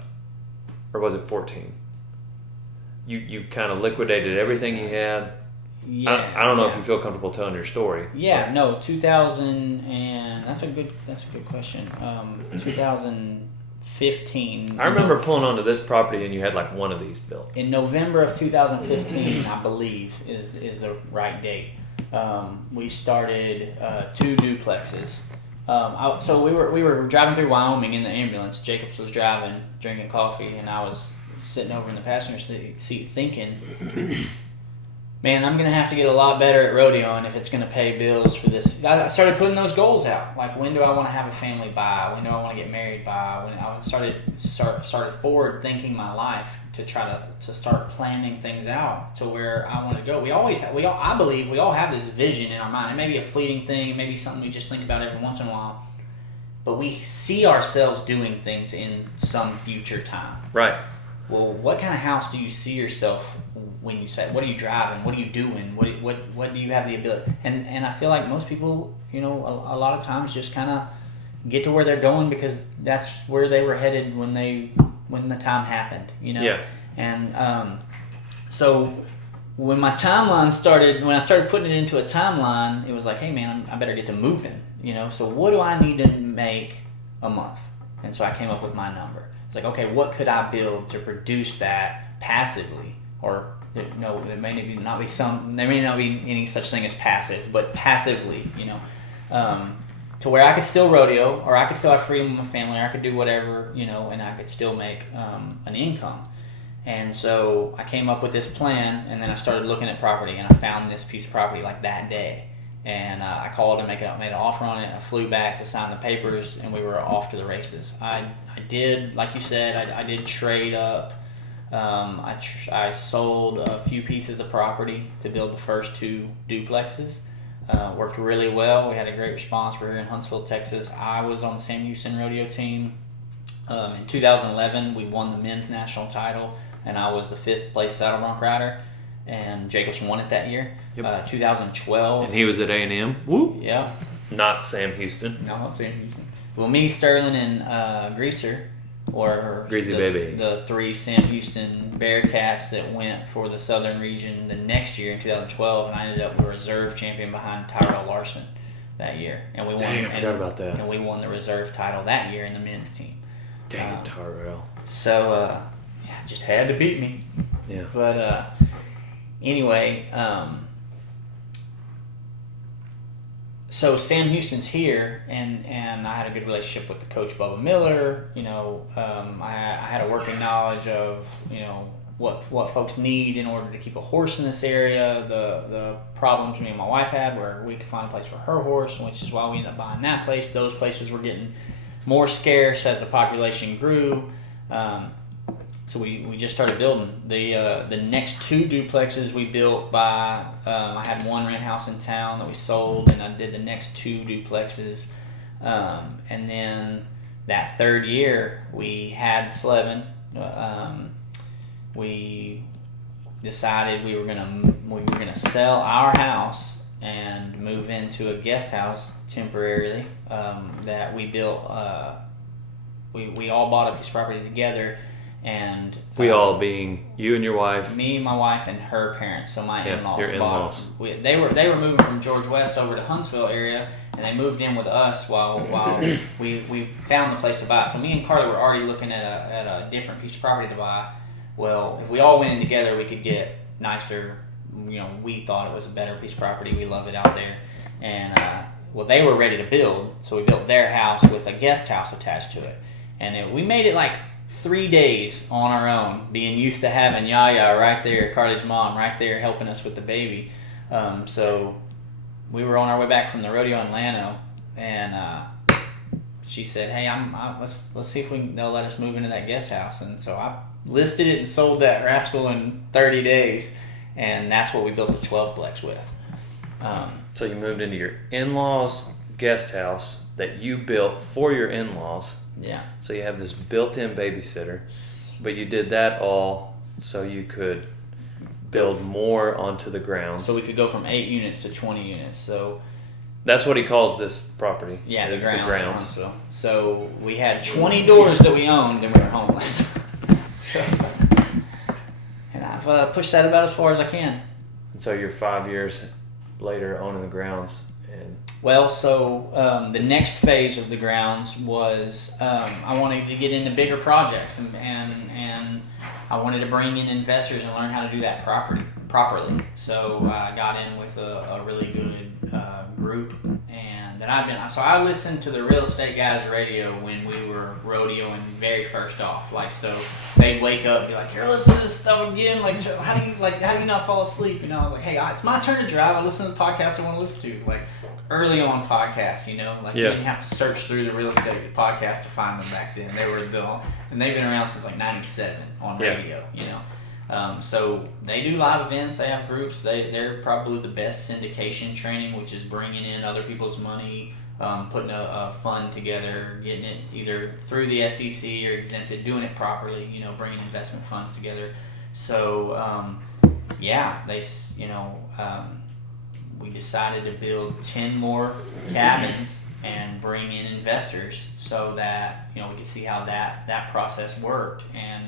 or was it 14? You kind of liquidated everything you had. Yeah, I don't know if you feel comfortable telling your story. Yeah, no, 2000 and that's a good question. 2015. I remember pulling onto this property and you had like one of these built. In November of 2015, I believe is the right date. We started 2 duplexes. So we were driving through Wyoming in the ambulance. Jacobs was driving, drinking coffee, and I was sitting over in the passenger seat thinking, man, I'm going to have to get a lot better at rodeoing if it's going to pay bills for this. I started putting those goals out. Like, when do I want to have a family by? When do I want to get married by? When I started forward thinking my life to try to start planning things out to where I want to go. I believe we all have this vision in our mind. It may be a fleeting thing. It may be something we just think about every once in a while. But we see ourselves doing things in some future time. Right. Well, what kind of house do you see yourself when you say, what are you driving? What are you doing? What do you have the ability? And I feel like most people, you know, a lot of times just kind of get to where they're going because that's where they were headed when the time happened, you know? Yeah. And so when I started putting it into a timeline, it was like, hey man, I better get to moving, you know? So what do I need to make a month? And so I came up with my number. Like, okay, what could I build to produce that passively? Or there may not be any such thing as passive, but passively, you know. to where I could still rodeo, or I could still have freedom with my family, or I could do whatever, and I could still make an income. And so I came up with this plan, and then I started looking at property, and I found this piece of property like that day. And I called and made an offer on it. I flew back to sign the papers, and we were off to the races. I did, like you said, I did trade up. I sold a few pieces of property to build the first 2 duplexes. Worked really well. We had a great response. We're here in Huntsville, Texas. I was on the Sam Houston Rodeo team. In 2011, we won the men's national title, and I was the 5th place saddle bronc rider. And Jacobs won it that year. Yep. 2012. And he was at A&M. Woo! Yeah. Not Sam Houston. No, not Sam Houston. Well, me, Sterling, and Greaser, or Greasy Baby, the 3 Sam Houston Bearcats that went for the Southern region the next year in 2012, and I ended up the reserve champion behind Tyrell Larson that year. And we won. Dang, I forgot about that. And we won the reserve title that year in the men's team. Dang, Tyrell. So, just had to beat me. Yeah. But anyway, so Sam Houston's here, and I had a good relationship with the coach Bubba Miller. I had a working knowledge of what folks need in order to keep a horse in this area. The problems me and my wife had, where we could find a place for her horse, which is why we ended up buying that place. Those places were getting more scarce as the population grew. So we just started building. The next 2 duplexes we built by, I had 1 rent house in town that we sold, and I did the next 2 duplexes. And then that 3rd year, we had Slevin. We decided we were gonna sell our house and move into a guest house temporarily that we built. We all bought a piece of property together. And we all being you and your wife, me, my wife, and her parents. So my in-laws. Your in-laws. They were moving from George West over to Huntsville area, and they moved in with us while we found the place to buy. So me and Carly were already looking at a different piece of property to buy. Well, if we all went in together, we could get nicer. We thought it was a better piece of property. We love it out there, and they were ready to build, so we built their house with a guest house attached to it, and we made it like 3 days on our own, being used to having Yaya right there, Carly's mom, right there helping us with the baby. So we were on our way back from the rodeo in Llano, and she said, "Hey, let's see if they'll let us move into that guest house." And so I listed it and sold that rascal in 30 days, and that's what we built the 12-plex with. So you moved into your in-laws' guest house that you built for your in-laws. Yeah. So you have this built-in babysitter, but you did that all so you could build more onto the grounds. So we could go from 8 units to 20 units. So that's what he calls this property. Yeah, the grounds. So we had 20 doors that we owned, and we were homeless. And I've pushed that about as far as I can. And so you're 5 years later owning the grounds. Well, so the next phase of the grounds was I wanted to get into bigger projects, and I wanted to bring in investors and learn how to do that properly. So I got in with a really good group, and that I listened to the Real Estate Guys radio when we were rodeoing very first off. So they'd wake up and be like, "You're listening to this stuff again. How do you not fall asleep?" I was like, "Hey, it's my turn to drive. I listen to the podcast I want to listen to." Early on podcasts, you didn't have to search through the real estate podcast to find them back then. And they've been around since 97 on radio, So they do live events. They have groups. They're probably the best syndication training, which is bringing in other people's money, putting a fund together, getting it either through the SEC or exempted, doing it properly, bringing investment funds together. So, we decided to build 10 more cabins and bring in investors so that we could see how that process worked, and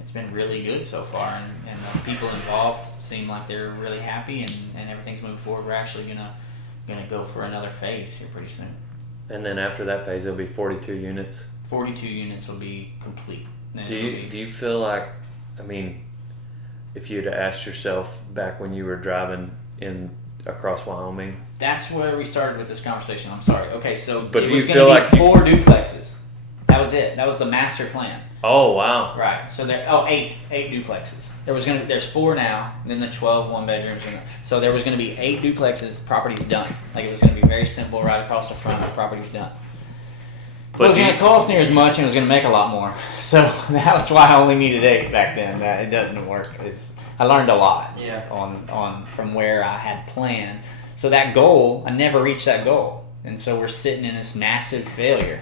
it's been really good so far, and the people involved seem like they're really happy, and everything's moving forward. We're actually gonna go for another phase here pretty soon. And then after that phase, it'll be 42 units. 42 units will be complete. Do you feel like, if you'd asked yourself back when you were driving across Wyoming, That's where we started with this conversation. I'm sorry. Okay, so But it do was you going feel to like be you- 4 duplexes. That was it. That was the master plan. Oh wow. Right. So eight duplexes. There's 4 now, and then the 12 one-bedrooms. So there was going to be 8 duplexes. Property's done. Like, it was going to be very simple, right across the front. The property's done. It But wasn't going to cost near as much, and it was going to make a lot more. So that's why I only needed 8 back then. It doesn't work. I learned a lot. Yeah. On from where I had planned. So that goal, I never reached that goal, and so we're sitting in this massive failure.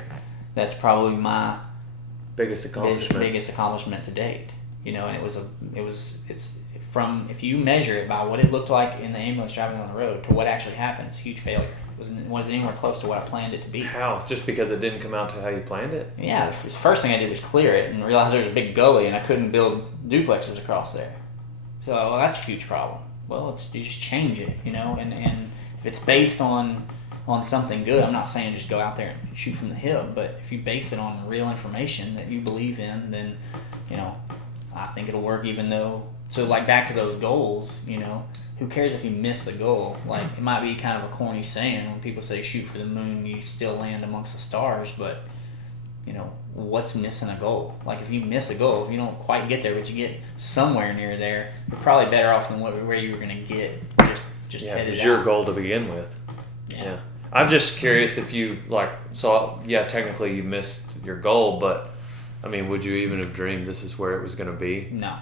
That's probably my biggest accomplishment. biggest accomplishment to date. You know, and it's from, if you measure it by what it looked like in the ambulance driving on the road to what actually happened, it's a huge failure. It wasn't anywhere close to what I planned it to be. How? Just because it didn't come out to how you planned it? Yeah, the first thing I did was clear it and realize there was a big gully and I couldn't build duplexes across there. So, well, that's a huge problem. Well, you just change it, you know, and if it's based on something good, I'm not saying just go out there and shoot from the hip, but if you base it on real information that you believe in, then, you know, I think it'll work. Even though, so like back to those goals, you know, who cares if you miss the goal? Like, it might be kind of a corny saying when people say shoot for the moon, you still land amongst the stars, but, you know, what's missing a goal? Like, if you miss a goal, if you don't quite get there, but you get somewhere near there, you're probably better off than where you were going to get just Yeah, it headed was your out. goal to begin with. Yeah. I'm just curious if you, technically you missed your goal, but, I mean, would you even have dreamed this is where it was going to be? No,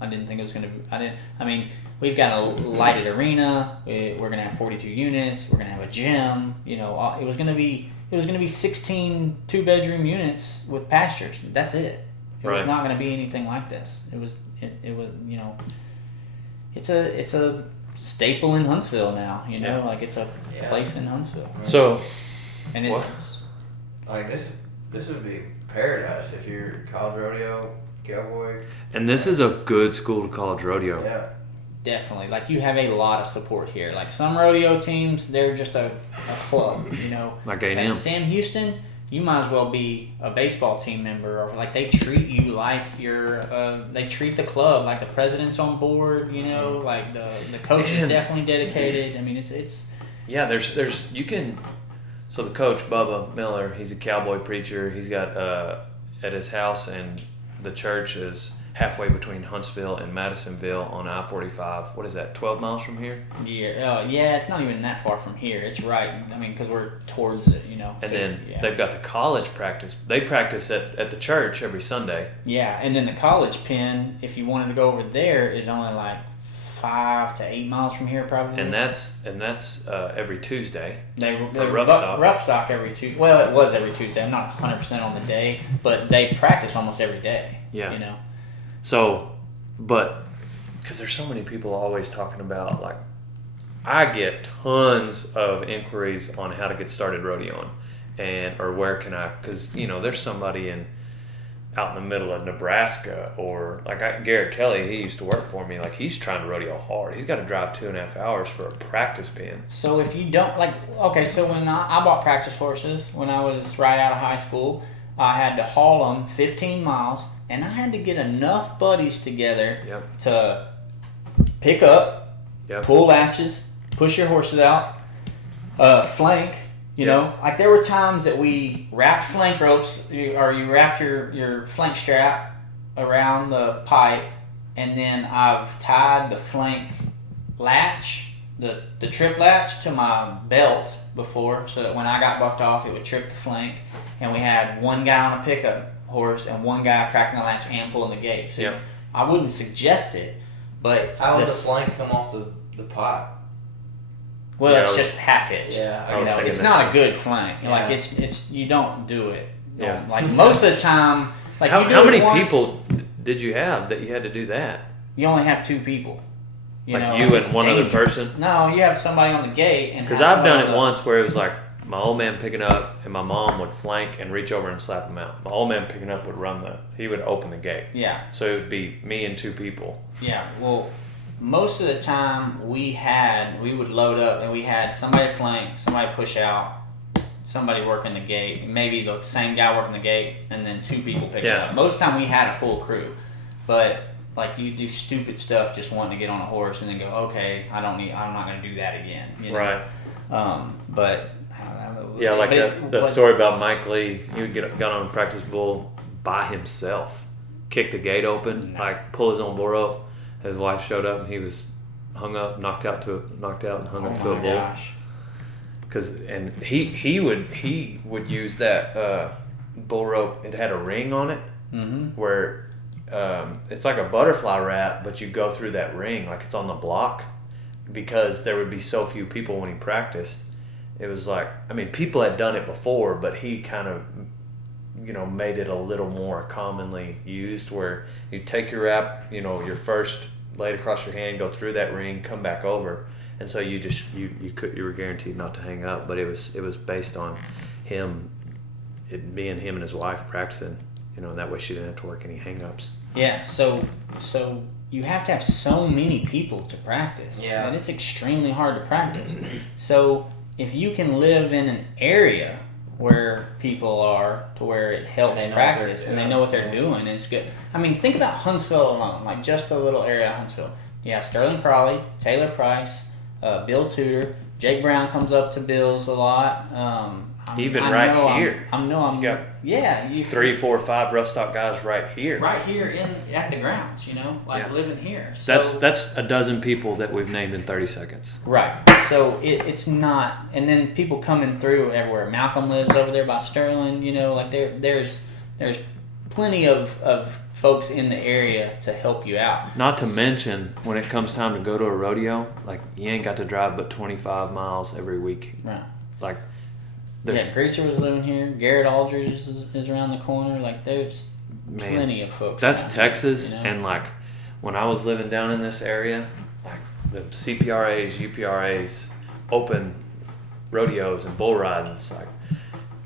I didn't think it was going to be. I mean, we've got a lighted arena. We're going to have 42 units. We're going to have a gym. You know, it was going to be 16 2-bedroom units with pastures. That's it. It was Right. not going to be anything like this. It was, you know, it's a staple in Huntsville now. You know, Yeah. like it's a Yeah. place in Huntsville, So, and What? it's Like this would be paradise if you're college rodeo cowboy. and this is a good school to college rodeo. Yeah. definitely, like, you have a lot of support here. Like, some rodeo teams, they're just a club, you know. Like At A&M. Sam Houston, you might as well be a baseball team member, or like they treat you like they treat the club like the president's on board, you know, like the coach is Man. definitely dedicated. I mean, it's Yeah, there's you can. So the coach Bubba Miller, he's a cowboy preacher. He's got at his house, and the church is halfway between Huntsville and Madisonville on I-45. What is that? 12 miles from here. yeah, it's not even that far from here. It's right. I mean, because we're towards it, you know. And So, then yeah. they've got the college practice. They practice at the church every Sunday. Yeah, and then the college pen, if you wanted to go over there, is only like 5 to 8 miles from here, probably. And that's every Tuesday. They rough stock. rough stock every Tuesday. Well, it was every Tuesday. I'm not 100% on the day, but they practice almost every day. Yeah. You know. So, but because there's so many people always talking about, like, I get tons of inquiries on how to get started rodeoing, or where can I? Because there's somebody out in the middle of Nebraska, or like Garrett Kelly. He used to work for me. Like, he's trying to rodeo hard. He's got to drive 2.5 hours for a practice pen. So if you don't so when I bought practice horses when I was right out of high school, I had to haul them 15 miles, and I had to get enough buddies together Yep. to pick up, Yep. pull latches, push your horses out, flank. You Yep. know, like, there were times that we wrapped flank ropes, or you wrapped your flank strap around the pipe, and then I've tied the flank latch, the trip latch, to my belt before, so that when I got bucked off, it would trip the flank. And we had one guy on a pickup horse and one guy cracking the latch and pulling the gate. So Yep. I wouldn't suggest it, but How would the flank come off the pipe? well, Yeah, it's I was- just half hitch. Yeah, I You was know, thinking it's that. not a good flank. Yeah. Like, it's you don't do it. Yeah. Like, most of the time, like, you do How it many once, people did you have that you had to do that? You only have 2 people. You know, and it's one other dangerous. person? No, you have somebody on the gate, and Because have I've done somebody it on once where it was like my old man picking up and my mom would flank and reach over and slap him out. My old man picking up would he would open the gate. Yeah, So it would be me and 2 people. yeah. Well, most of the time we would load up and we had somebody flank, somebody push out, somebody working the gate, maybe the same guy working the gate, and then 2 people picking Yeah. up. Most of the time we had a full crew, but like, you do stupid stuff just wanting to get on a horse and then go, okay, I'm not going to do that again. You know? Right. But Yeah, like but that story about Mike Lee. He would got on a practice bull by himself, kick the gate open, like pull his own bull rope. His wife showed up and he was hung up, knocked out and hung up to a bull. Gosh. And he would use that bull rope. It had a ring on it where it's like a butterfly wrap, but you go through that ring like it's on the block, because there would be so few people when he practiced. It was like, I mean, people had done it before, but he kind of, made it a little more commonly used, where you take your wrap, your first, lay it across your hand, go through that ring, come back over. And so you were guaranteed not to hang up, but it was based on it being him and his wife practicing, and that way she didn't have to work any hang-ups. Yeah, so you have to have so many people to practice. Yeah. And it's extremely hard to practice. So if you can live in an area where people are, to where it helps practice and they know what they're doing, it's good. I mean, think about Huntsville alone, like just the little area of Huntsville. You have Sterling Crawley, Taylor Price, Bill Tudor, Jake Brown comes up to Bill's a lot. Even right here. You got 3, 4, 5 rough stock guys right here. Right here at the grounds, living here. So, that's a dozen people that we've named in 30 seconds. Right. So it's not, and then people coming through everywhere. Malcolm lives over there by Sterling. There's plenty of folks in the area to help you out. Not to mention, when it comes time to go to a rodeo, like, you ain't got to drive but 25 miles every week. Right. Like, Greaser was living here. Garrett Aldridge is around the corner. Like, there's plenty of folks. That's Texas, and like, when I was living down in this area, like, the CPRAs, UPRAs, open rodeos and bull ridings, like,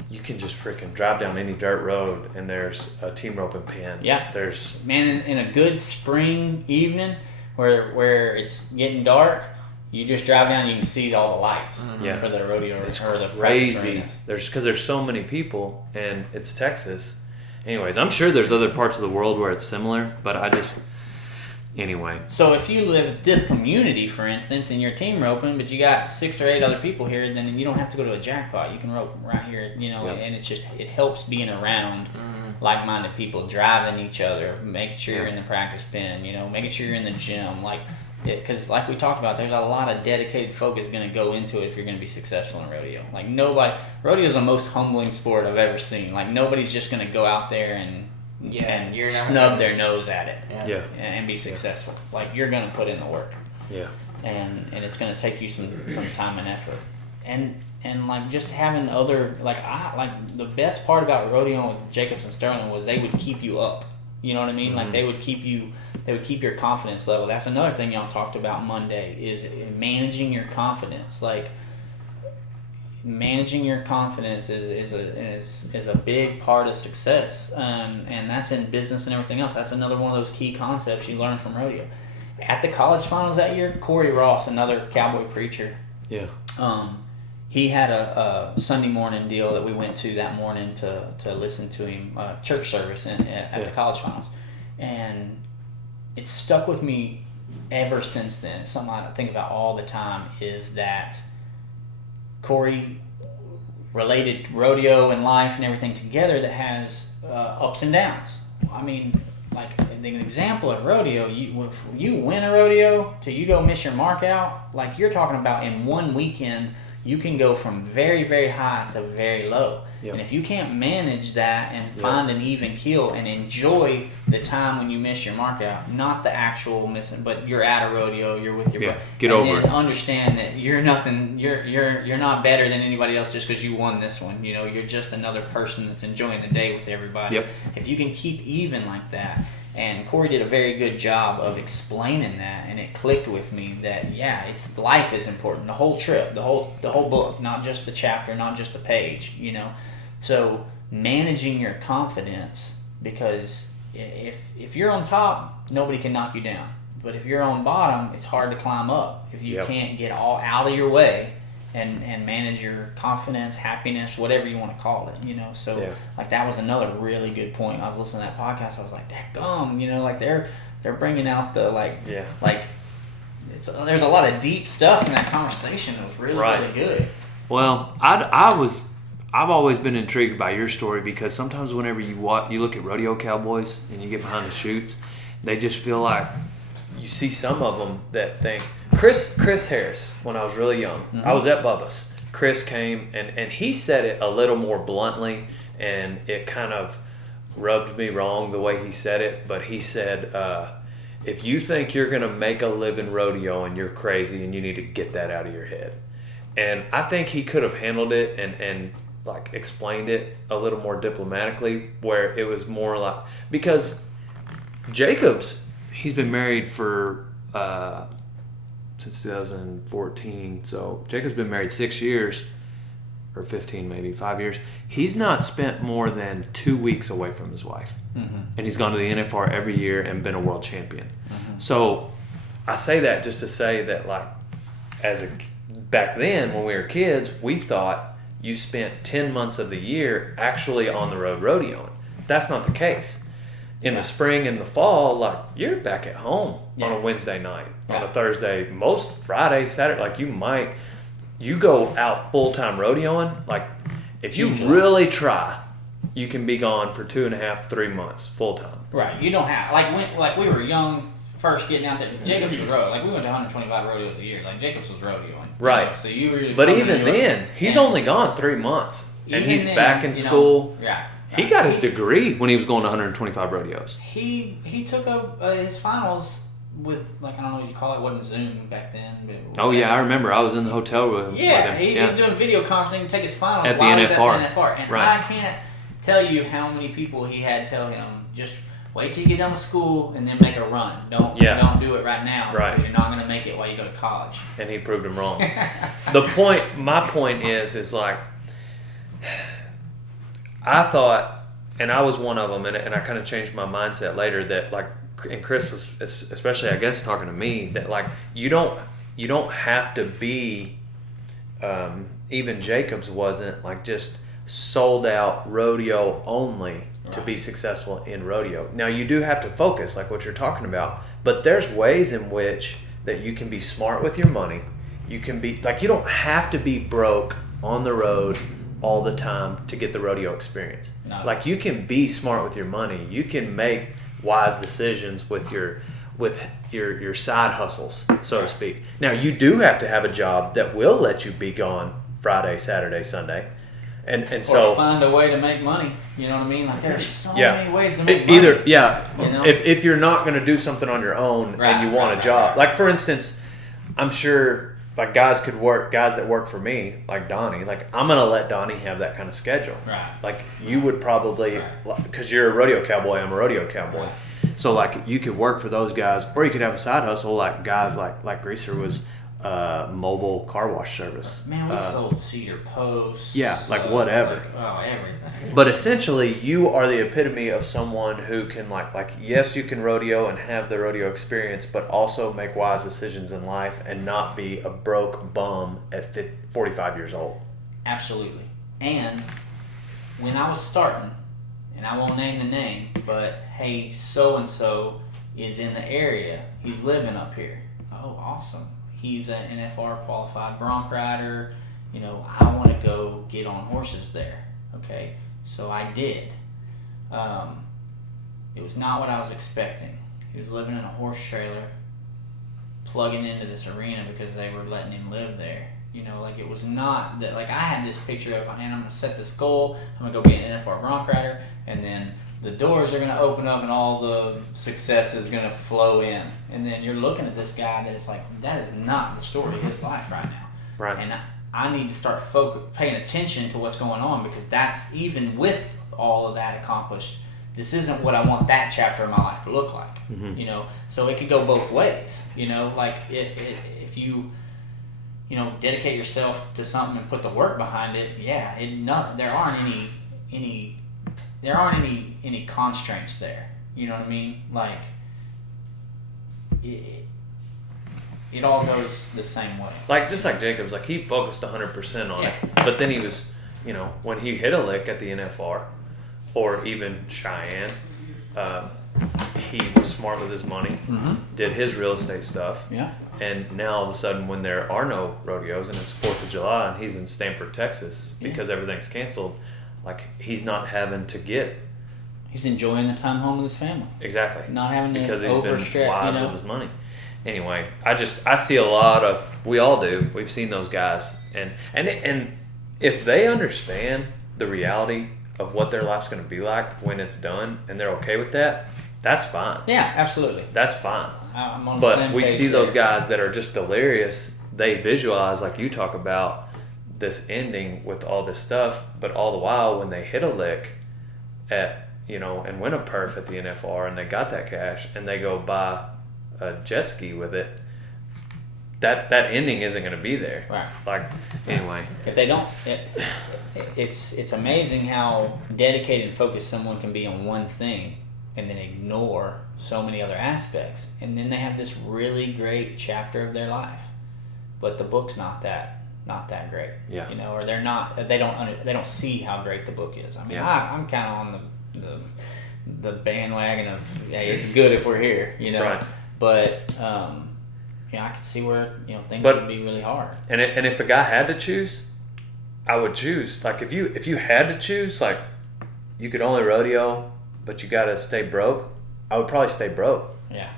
you can just freaking drive down any dirt road and there's a team roping pen. Yeah. There's in a good spring evening where it's getting dark, you just drive down and you can see all the lights for the rodeo. It's or the crazy. Because there's so many people and it's Texas. Anyways, I'm sure there's other parts of the world where it's similar, but anyway. So if you live this community, for instance, and you're team roping, but you got 6 or 8 other people here, then you don't have to go to a jackpot. You can rope right here, and it helps being around like-minded people, driving each other, making sure you're in the practice pen, making sure you're in the gym, because like we talked about, there's a lot of dedicated focus going to go into it if you're going to be successful in rodeo. Like, rodeo is the most humbling sport I've ever seen. Like, nobody's just going to go out there and snub their nose at it and be successful. Like, you're going to put in the work. Yeah. And it's going to take you some time and effort. And like, just having other, the best part about rodeo with Jacobs and Sterling was they would keep you up. You know what I mean? Mm-hmm. Like, they would keep your confidence level. That's another thing y'all talked about Monday, is managing your confidence. Like, managing your confidence is a big part of success, and that's in business and everything else. That's another one of those key concepts you learn from rodeo. At the college finals that year, Corey Ross, another cowboy preacher, he had a Sunday morning deal that we went to that morning to listen to him, church service at the college finals, and it stuck with me ever since then. It's something I think about all the time, is that Corey related rodeo and life and everything together that has ups and downs. I mean, like, an example of rodeo, if you win a rodeo till you go miss your mark out, like, you're talking about in one weekend you can go from very, very high to very low. Yep. And if you can't manage that and find an even keel and enjoy the time when you miss your mark out, not the actual missing, but you're at a rodeo, you're with your get over it. Understand that you're nothing, you're not better than anybody else just because you won this one. You're just another person that's enjoying the day with everybody. Yep. If you can keep even like that. And Corey did a very good job of explaining that, and it clicked with me that it's life is important. The whole trip, the whole book, not just the chapter, not just the page. So managing your confidence, because if you're on top, nobody can knock you down. But if you're on bottom, it's hard to climb up. If you can't get all out of your way and manage your confidence, happiness, whatever you want to call it, So like, that was another really good point. I was listening to that podcast. I was like, dadgum, like, they're bringing out the like there's a lot of deep stuff in that conversation that was really, really good. Well, I've always been intrigued by your story because sometimes whenever you look at rodeo cowboys and you get behind the chutes, they just feel like you see some of them that think Chris Harris. When I was really young, I was at Bubba's. Chris came and he said it a little more bluntly, and it kind of rubbed me wrong the way he said it. But he said, if you think you're going to make a living rodeoing, you're crazy and you need to get that out of your head. And I think he could have handled it and like explained it a little more diplomatically, where it was more like, because Jacobs, he's been married for since 2014, so Jacob's been married 6 years, or 15 maybe, 5 years. He's not spent more than 2 weeks away from his wife. And he's gone to the NFR every year and been a world champion. So I say that just to say that, like, back then when we were kids, we thought you spent 10 months of the year actually on the road rodeoing. That's not the case. In the spring and the fall, like, you're back at home on a Wednesday night, on a Thursday, most Friday, Saturday. Like, you go out full-time rodeoing. Like, if you really try, you can be gone for 2.5, 3 months full-time. Right. You don't have, like we were young, first getting out there. Jacobs was road. Like, we went to 125 rodeos a year. Like, Jacobs was rodeoing. Right. So you really. But even then, he's only gone 3 months, and he's back in school. Yeah. He got his degree when he was going to 125 rodeos. He took his finals with, like, I don't know what you call it. It wasn't Zoom back then. But Oh yeah, I remember. I was in the hotel room. Yeah, he was doing video conferencing to take his finals at the while NFR. he was at the NFR. And Right. I can't tell you how many people he had tell him, just wait till you get done with school and then make a run. Don't do it right now, Right. because you're not going to make it while you go to college. And he proved him wrong. My point is like, I thought, and I was one of them, and I kind of changed my mindset later that, like, and Chris was especially, I guess, talking to me, that, like, you don't have to be, even Jacobs wasn't, like, just sold out rodeo only to be successful in rodeo. Now, you do have to focus, like what you're talking about, but there's ways in which that you can be smart with your money. You can be, like, you don't have to be broke on the road all the time to get the rodeo experience. No. Like, you can be smart with your money. You can make wise decisions with your side hustles, so to speak. Now, you do have to have a job that will let you be gone Friday, Saturday, Sunday. And so, or find a way to make money. You know what I mean? Like, there's so many ways to make money. You know? If you're not going to do something on your own and you want a job. Like, for instance, I'm sure, like, guys that work for me, like Donnie, like, I'm going to let Donnie have that kind of schedule. Right. Like, you would probably, because you're a rodeo cowboy, I'm a rodeo cowboy. Right. So, like, you could work for those guys, or you could have a side hustle, like guys like Greaser was, mobile car wash service. Man, we sold cedar posts. Yeah, like whatever. Everything. But essentially, you are the epitome of someone who can, like, yes, you can rodeo and have the rodeo experience, but also make wise decisions in life and not be a broke bum at 45 years old. Absolutely. And when I was starting, and I won't name the name, but hey, so-and-so is in the area. He's living up here. Oh, awesome. He's an NFR qualified bronc rider. You know, I want to go get on horses there. Okay, so I did. It was not what I was expecting. He was living in a horse trailer, plugging into this arena because they were letting him live there. You know, like, it was not that, like, I had this picture of, man, I'm going to set this goal. I'm going to go be an NFR bronc rider, and then the doors are going to open up and all the success is going to flow in. And then you're looking at this guy that is like, that is not the story of his life right now. Right. And I need to start paying attention to what's going on, because that's, even with all of that accomplished, this isn't what I want that chapter of my life to look like. Mm-hmm. You know, so it could go both ways. You know, like, if you dedicate yourself to something and put the work behind it, there aren't any constraints there. You know what I mean? Like, it all goes the same way. Like, just like Jacobs, like, he focused 100% on it, but then he was, when he hit a lick at the NFR, or even Cheyenne, he was smart with his money, did his real estate stuff, And now all of a sudden, when there are no rodeos and it's 4th of July and he's in Stanford, Texas, because everything's canceled, like he's not having to get. He's enjoying the time home with his family. Exactly. Not having to because he's been overstretch, wise with his money. Anyway, I see a lot of, we all do. We've seen those guys, and if they understand the reality of what their life's going to be like when it's done, and they're okay with that, that's fine. Yeah, absolutely. That's fine. I'm on the But same we page see those there. guys that are just delirious. They visualize, like you talk about, this ending with all this stuff, but all the while when they hit a lick at, and win a perf at the NFR and they got that cash and they go buy a jet ski with it, that ending isn't going to be there. Right. Like, anyway. If they don't, it's amazing how dedicated and focused someone can be on one thing and then ignore so many other aspects, and then they have this really great chapter of their life, but the book's not that great. Yeah. Or they don't see how great the book is. I mean, I'm kind of on the bandwagon of, hey, it's good if we're here, Right. But I could see where things would be really hard. And if a guy had to choose, I would choose, like, if you had to choose, like, you could only rodeo, but you got to stay broke, I would probably stay broke. Yeah.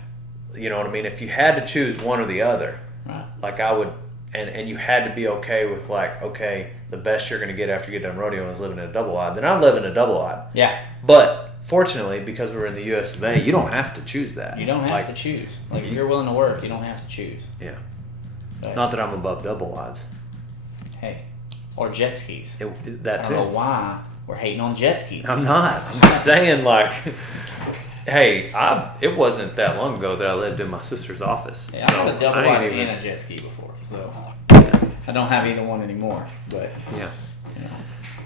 You know what I mean? If you had to choose one or the other, Right. like I would, and you had to be okay with, like, okay, the best you're going to get after you get done rodeoing is living in a double wide, then I'd live in a double wide. Yeah. But fortunately, because we're in the U.S. of A., you don't have to choose that. You don't have to choose. Like, if you're willing to work, you don't have to choose. Yeah. But, Not that I'm above double wides. hey, or jet skis. That I too. don't know why we're hating on jet skis. I'm not. I'm just saying, like, hey, it wasn't that long ago that I lived in my sister's office. Yeah, so I had a double I wide ain't even, and a jet ski before, so yeah. I don't have either one anymore. But Yeah.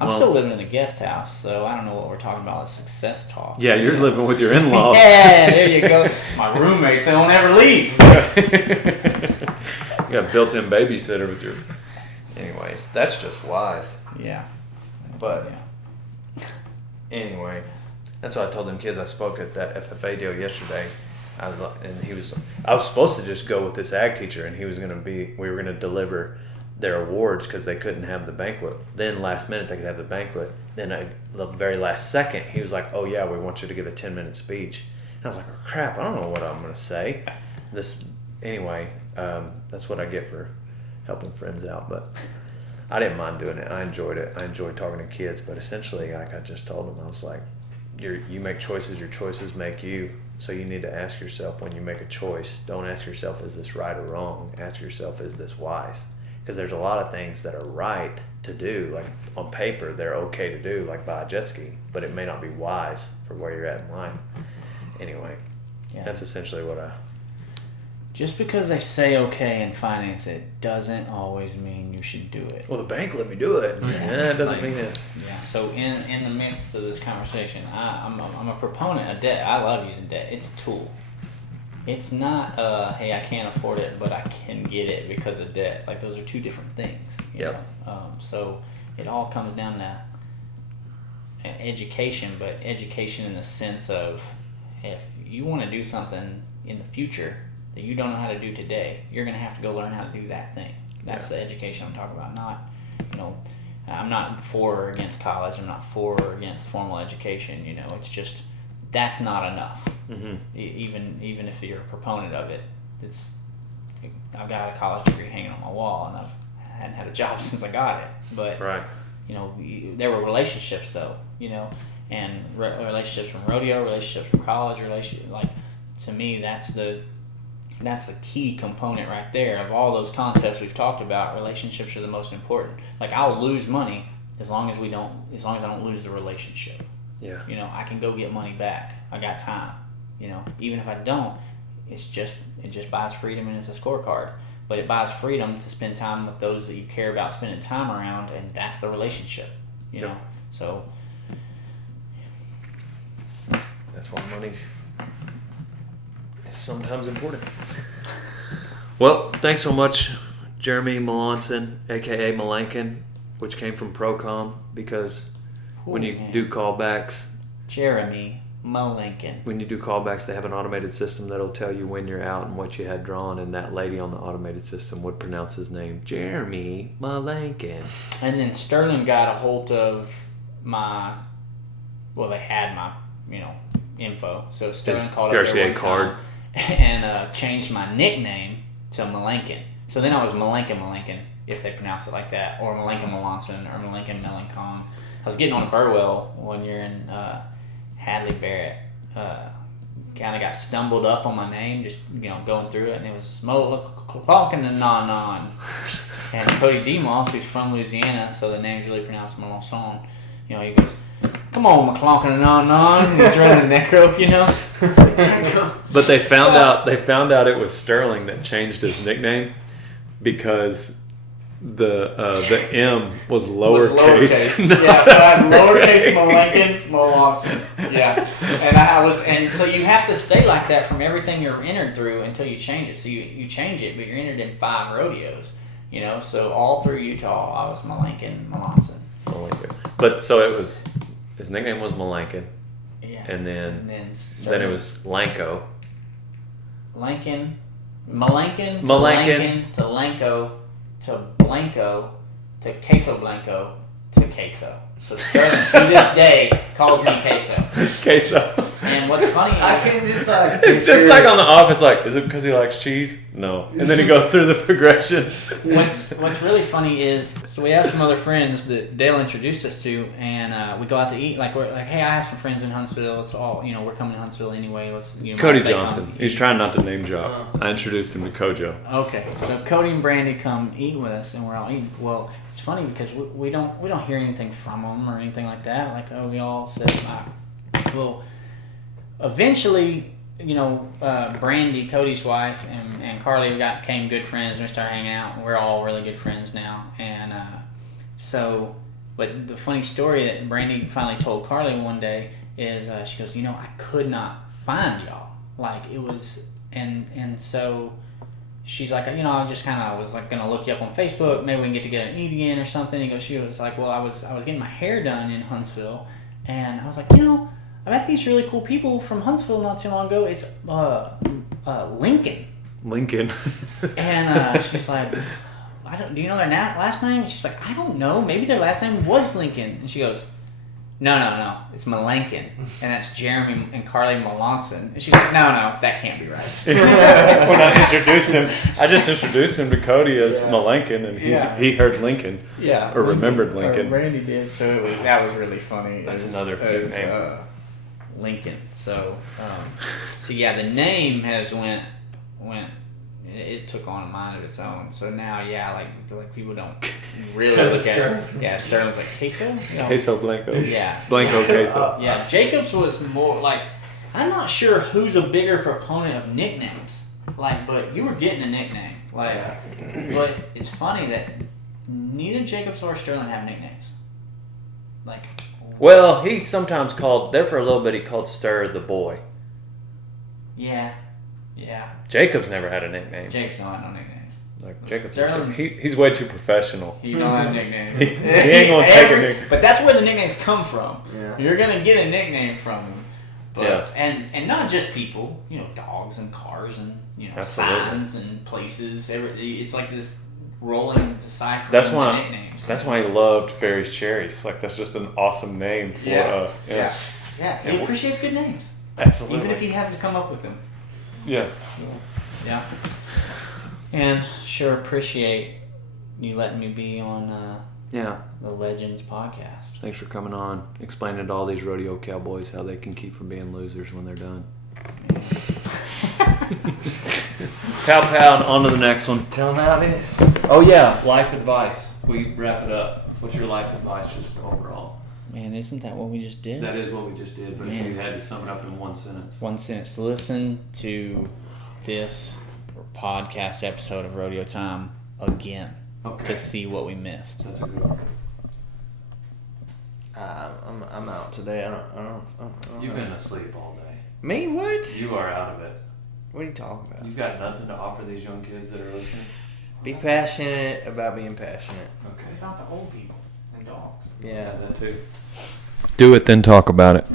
I'm still living in a guest house, so I don't know what we're talking about as success talk. Yeah, you're living with your in-laws. Yeah, there you go. My roommates, they don't ever leave. You got a built-in babysitter with your. Anyways, that's just wise. Yeah. But Yeah. anyway, that's what I told them kids. I spoke at that FFA deal yesterday. I was supposed to just go with this ag teacher, and we were gonna deliver their awards because they couldn't have the banquet. Then last minute they could have the banquet. Then the very last second he was like, "Oh yeah, we want you to give a 10-minute speech." And I was like, "Oh crap, I don't know what I'm gonna say." That's what I get for helping friends out. But I didn't mind doing it. I enjoyed it. I enjoyed talking to kids. But essentially, like I just told them, I was like, "You make choices. Your choices make you. So you need to ask yourself when you make a choice. Don't ask yourself, is this right or wrong? Ask yourself, is this wise?" Because there's a lot of things that are right to do, like on paper, they're okay to do, like buy a jet ski, but it may not be wise for where you're at in life. Anyway, That's essentially what I... Just because they say okay and finance it doesn't always mean you should do it. Well, the bank let me do it. Yeah, it doesn't mean it. Yeah. So in the midst of this conversation, I'm a proponent of debt. I love using debt. It's a tool. It's not hey, I can't afford it, but I can get it because of debt. Like, those are two different things. You know? So it all comes down to education, but education in the sense of, if you want to do something in the future that you don't know how to do today, you're going to have to go learn how to do that thing. That's the education I'm talking about. Not, I'm not for or against college. I'm not for or against formal education. It's just, that's not enough. Mm-hmm. Even if you're a proponent of it, I've got a college degree hanging on my wall, and I hadn't had a job since I got it. But right. There were relationships though, and relationships from rodeo, relationships from college, to me, that's the key component right there of all those concepts we've talked about. Relationships are the most important. Like, I'll lose money as long as I don't lose the relationship. Yeah. I can go get money back. I got time. Even if I don't, it just buys freedom, and it's a scorecard. But it buys freedom to spend time with those that you care about spending time around, and that's the relationship. So that's why money is sometimes important. Well, thanks so much, Jeremy Melanson, aka Melankin, which came from Procom, because when you do callbacks, Jeremy Malinkin. When you do callbacks, they have an automated system that'll tell you when you're out and what you had drawn, and that lady on the automated system would pronounce his name, Jeremy Malinkin. And then Sterling got a hold of they had my, info. So Sterling called up there one card time and changed my nickname to Malinkin. So then I was Malinkin, if they pronounce it like that, or Malinkin Melanson, or Malinkin Melancon. I was getting on a Burwell one year in Hadley Barrett. Kind of got stumbled up on my name, just going through it, and it was Malinkin and Non. And Cody DeMoss, who's from Louisiana, so the name's really pronounced Melanson. He goes, "Come on, McClonkin and Non." He's running the neck rope, It's like, but they found out it was Sterling that changed his nickname because the M was lowercase. Yeah, so I had lowercase Malinkin Melanson. Yeah, and so you have to stay like that from everything you're entered through until you change it. So you change it, but you're entered in 5 rodeos. So all through Utah, I was Malinkin Melanson. But so it was, his nickname was Malinkin. Yeah. And then it was Lanko. Malinkin to Lanko to Blanko to Queso Blanko to Queso. So Sterling to this day calls me Queso. Queso. And what's funny is I can just it's just like on The Office, like, is it because he likes cheese? No. And then he goes through the progression. What's really funny is, so we have some other friends that Dale introduced us to, and we go out to eat. Like, we're like, hey, I have some friends in Huntsville. It's all, we're coming to Huntsville anyway. Let's Cody Johnson. He's trying not to name drop. I introduced him to Kojo. Okay, so Cody and Brandy come eat with us, and we're all eating. Well, it's funny because we don't hear anything from them or anything like that. Like, we all said, well, eventually, Brandy, Cody's wife, and Carly became good friends, and we started hanging out, and we're all really good friends now. And but the funny story that Brandy finally told Carly one day is, she goes, I could not find y'all. Like, it was, and so she's like, I just kind of was like going to look you up on Facebook. Maybe we can get together and eat again or something. She was like, well, I was getting my hair done in Huntsville, and I was like, I met these really cool people from Huntsville not too long ago. It's Lincoln. And she's like, do you know their last name? And she's like, I don't know. Maybe their last name was Lincoln. And she goes, no, it's Malinkin, and that's Jeremy and Carly Melanson. And she's like, no, that can't be right. When I just introduced him to Cody as Malinkin, and he heard Lincoln, or remembered Lincoln. Or Randy did, so that was really funny. That's another name. Lincoln. So the name has went. It took on a mind of its own. So now, like people don't really look at it. Yeah, Sterling's like Queso. Queso Blanko. Yeah, Blanko Queso. Yeah, Jacobs was more like, I'm not sure who's a bigger proponent of nicknames. Like, but you were getting a nickname. Like, but it's funny that neither Jacobs or Sterling have nicknames. Like, well, he's sometimes called. There for a little bit, he called Stir the boy. Yeah. Jacobs never had a nickname. Jacobs don't have no nicknames. Like Jacobs, he's way too professional. He don't have nicknames. he ain't gonna take a nickname. But that's where the nicknames come from. Yeah. You're gonna get a nickname from them. But, yeah. And not just people. Dogs and cars and Absolutely. signs and places. It's like this rolling deciphering nicknames. That's why he loved Barry's Cherries. Like, that's just an awesome name for Yeah. He appreciates good names. Absolutely. Even if he hasn't come up with them. Yeah. Yeah. And sure appreciate you letting me be on the Legends podcast. Thanks for coming on, explaining to all these rodeo cowboys how they can keep from being losers when they're done. Pow, and on to the next one. Tell them how it is. Oh yeah, life advice. We wrap it up. What's your life advice just overall? Man, isn't that what we just did? That is what we just did, but if you had to sum it up in one sentence. One sentence. Listen to this podcast episode of Rodeo Time again to see what we missed. That's a good one. I'm out today. I don't You've been asleep all day. Me? What? You are out of it. What are you talking about? You've got nothing to offer these young kids that are listening? Be passionate about being passionate. Okay. About the old people and dogs. Yeah, that too. Do it, then talk about it.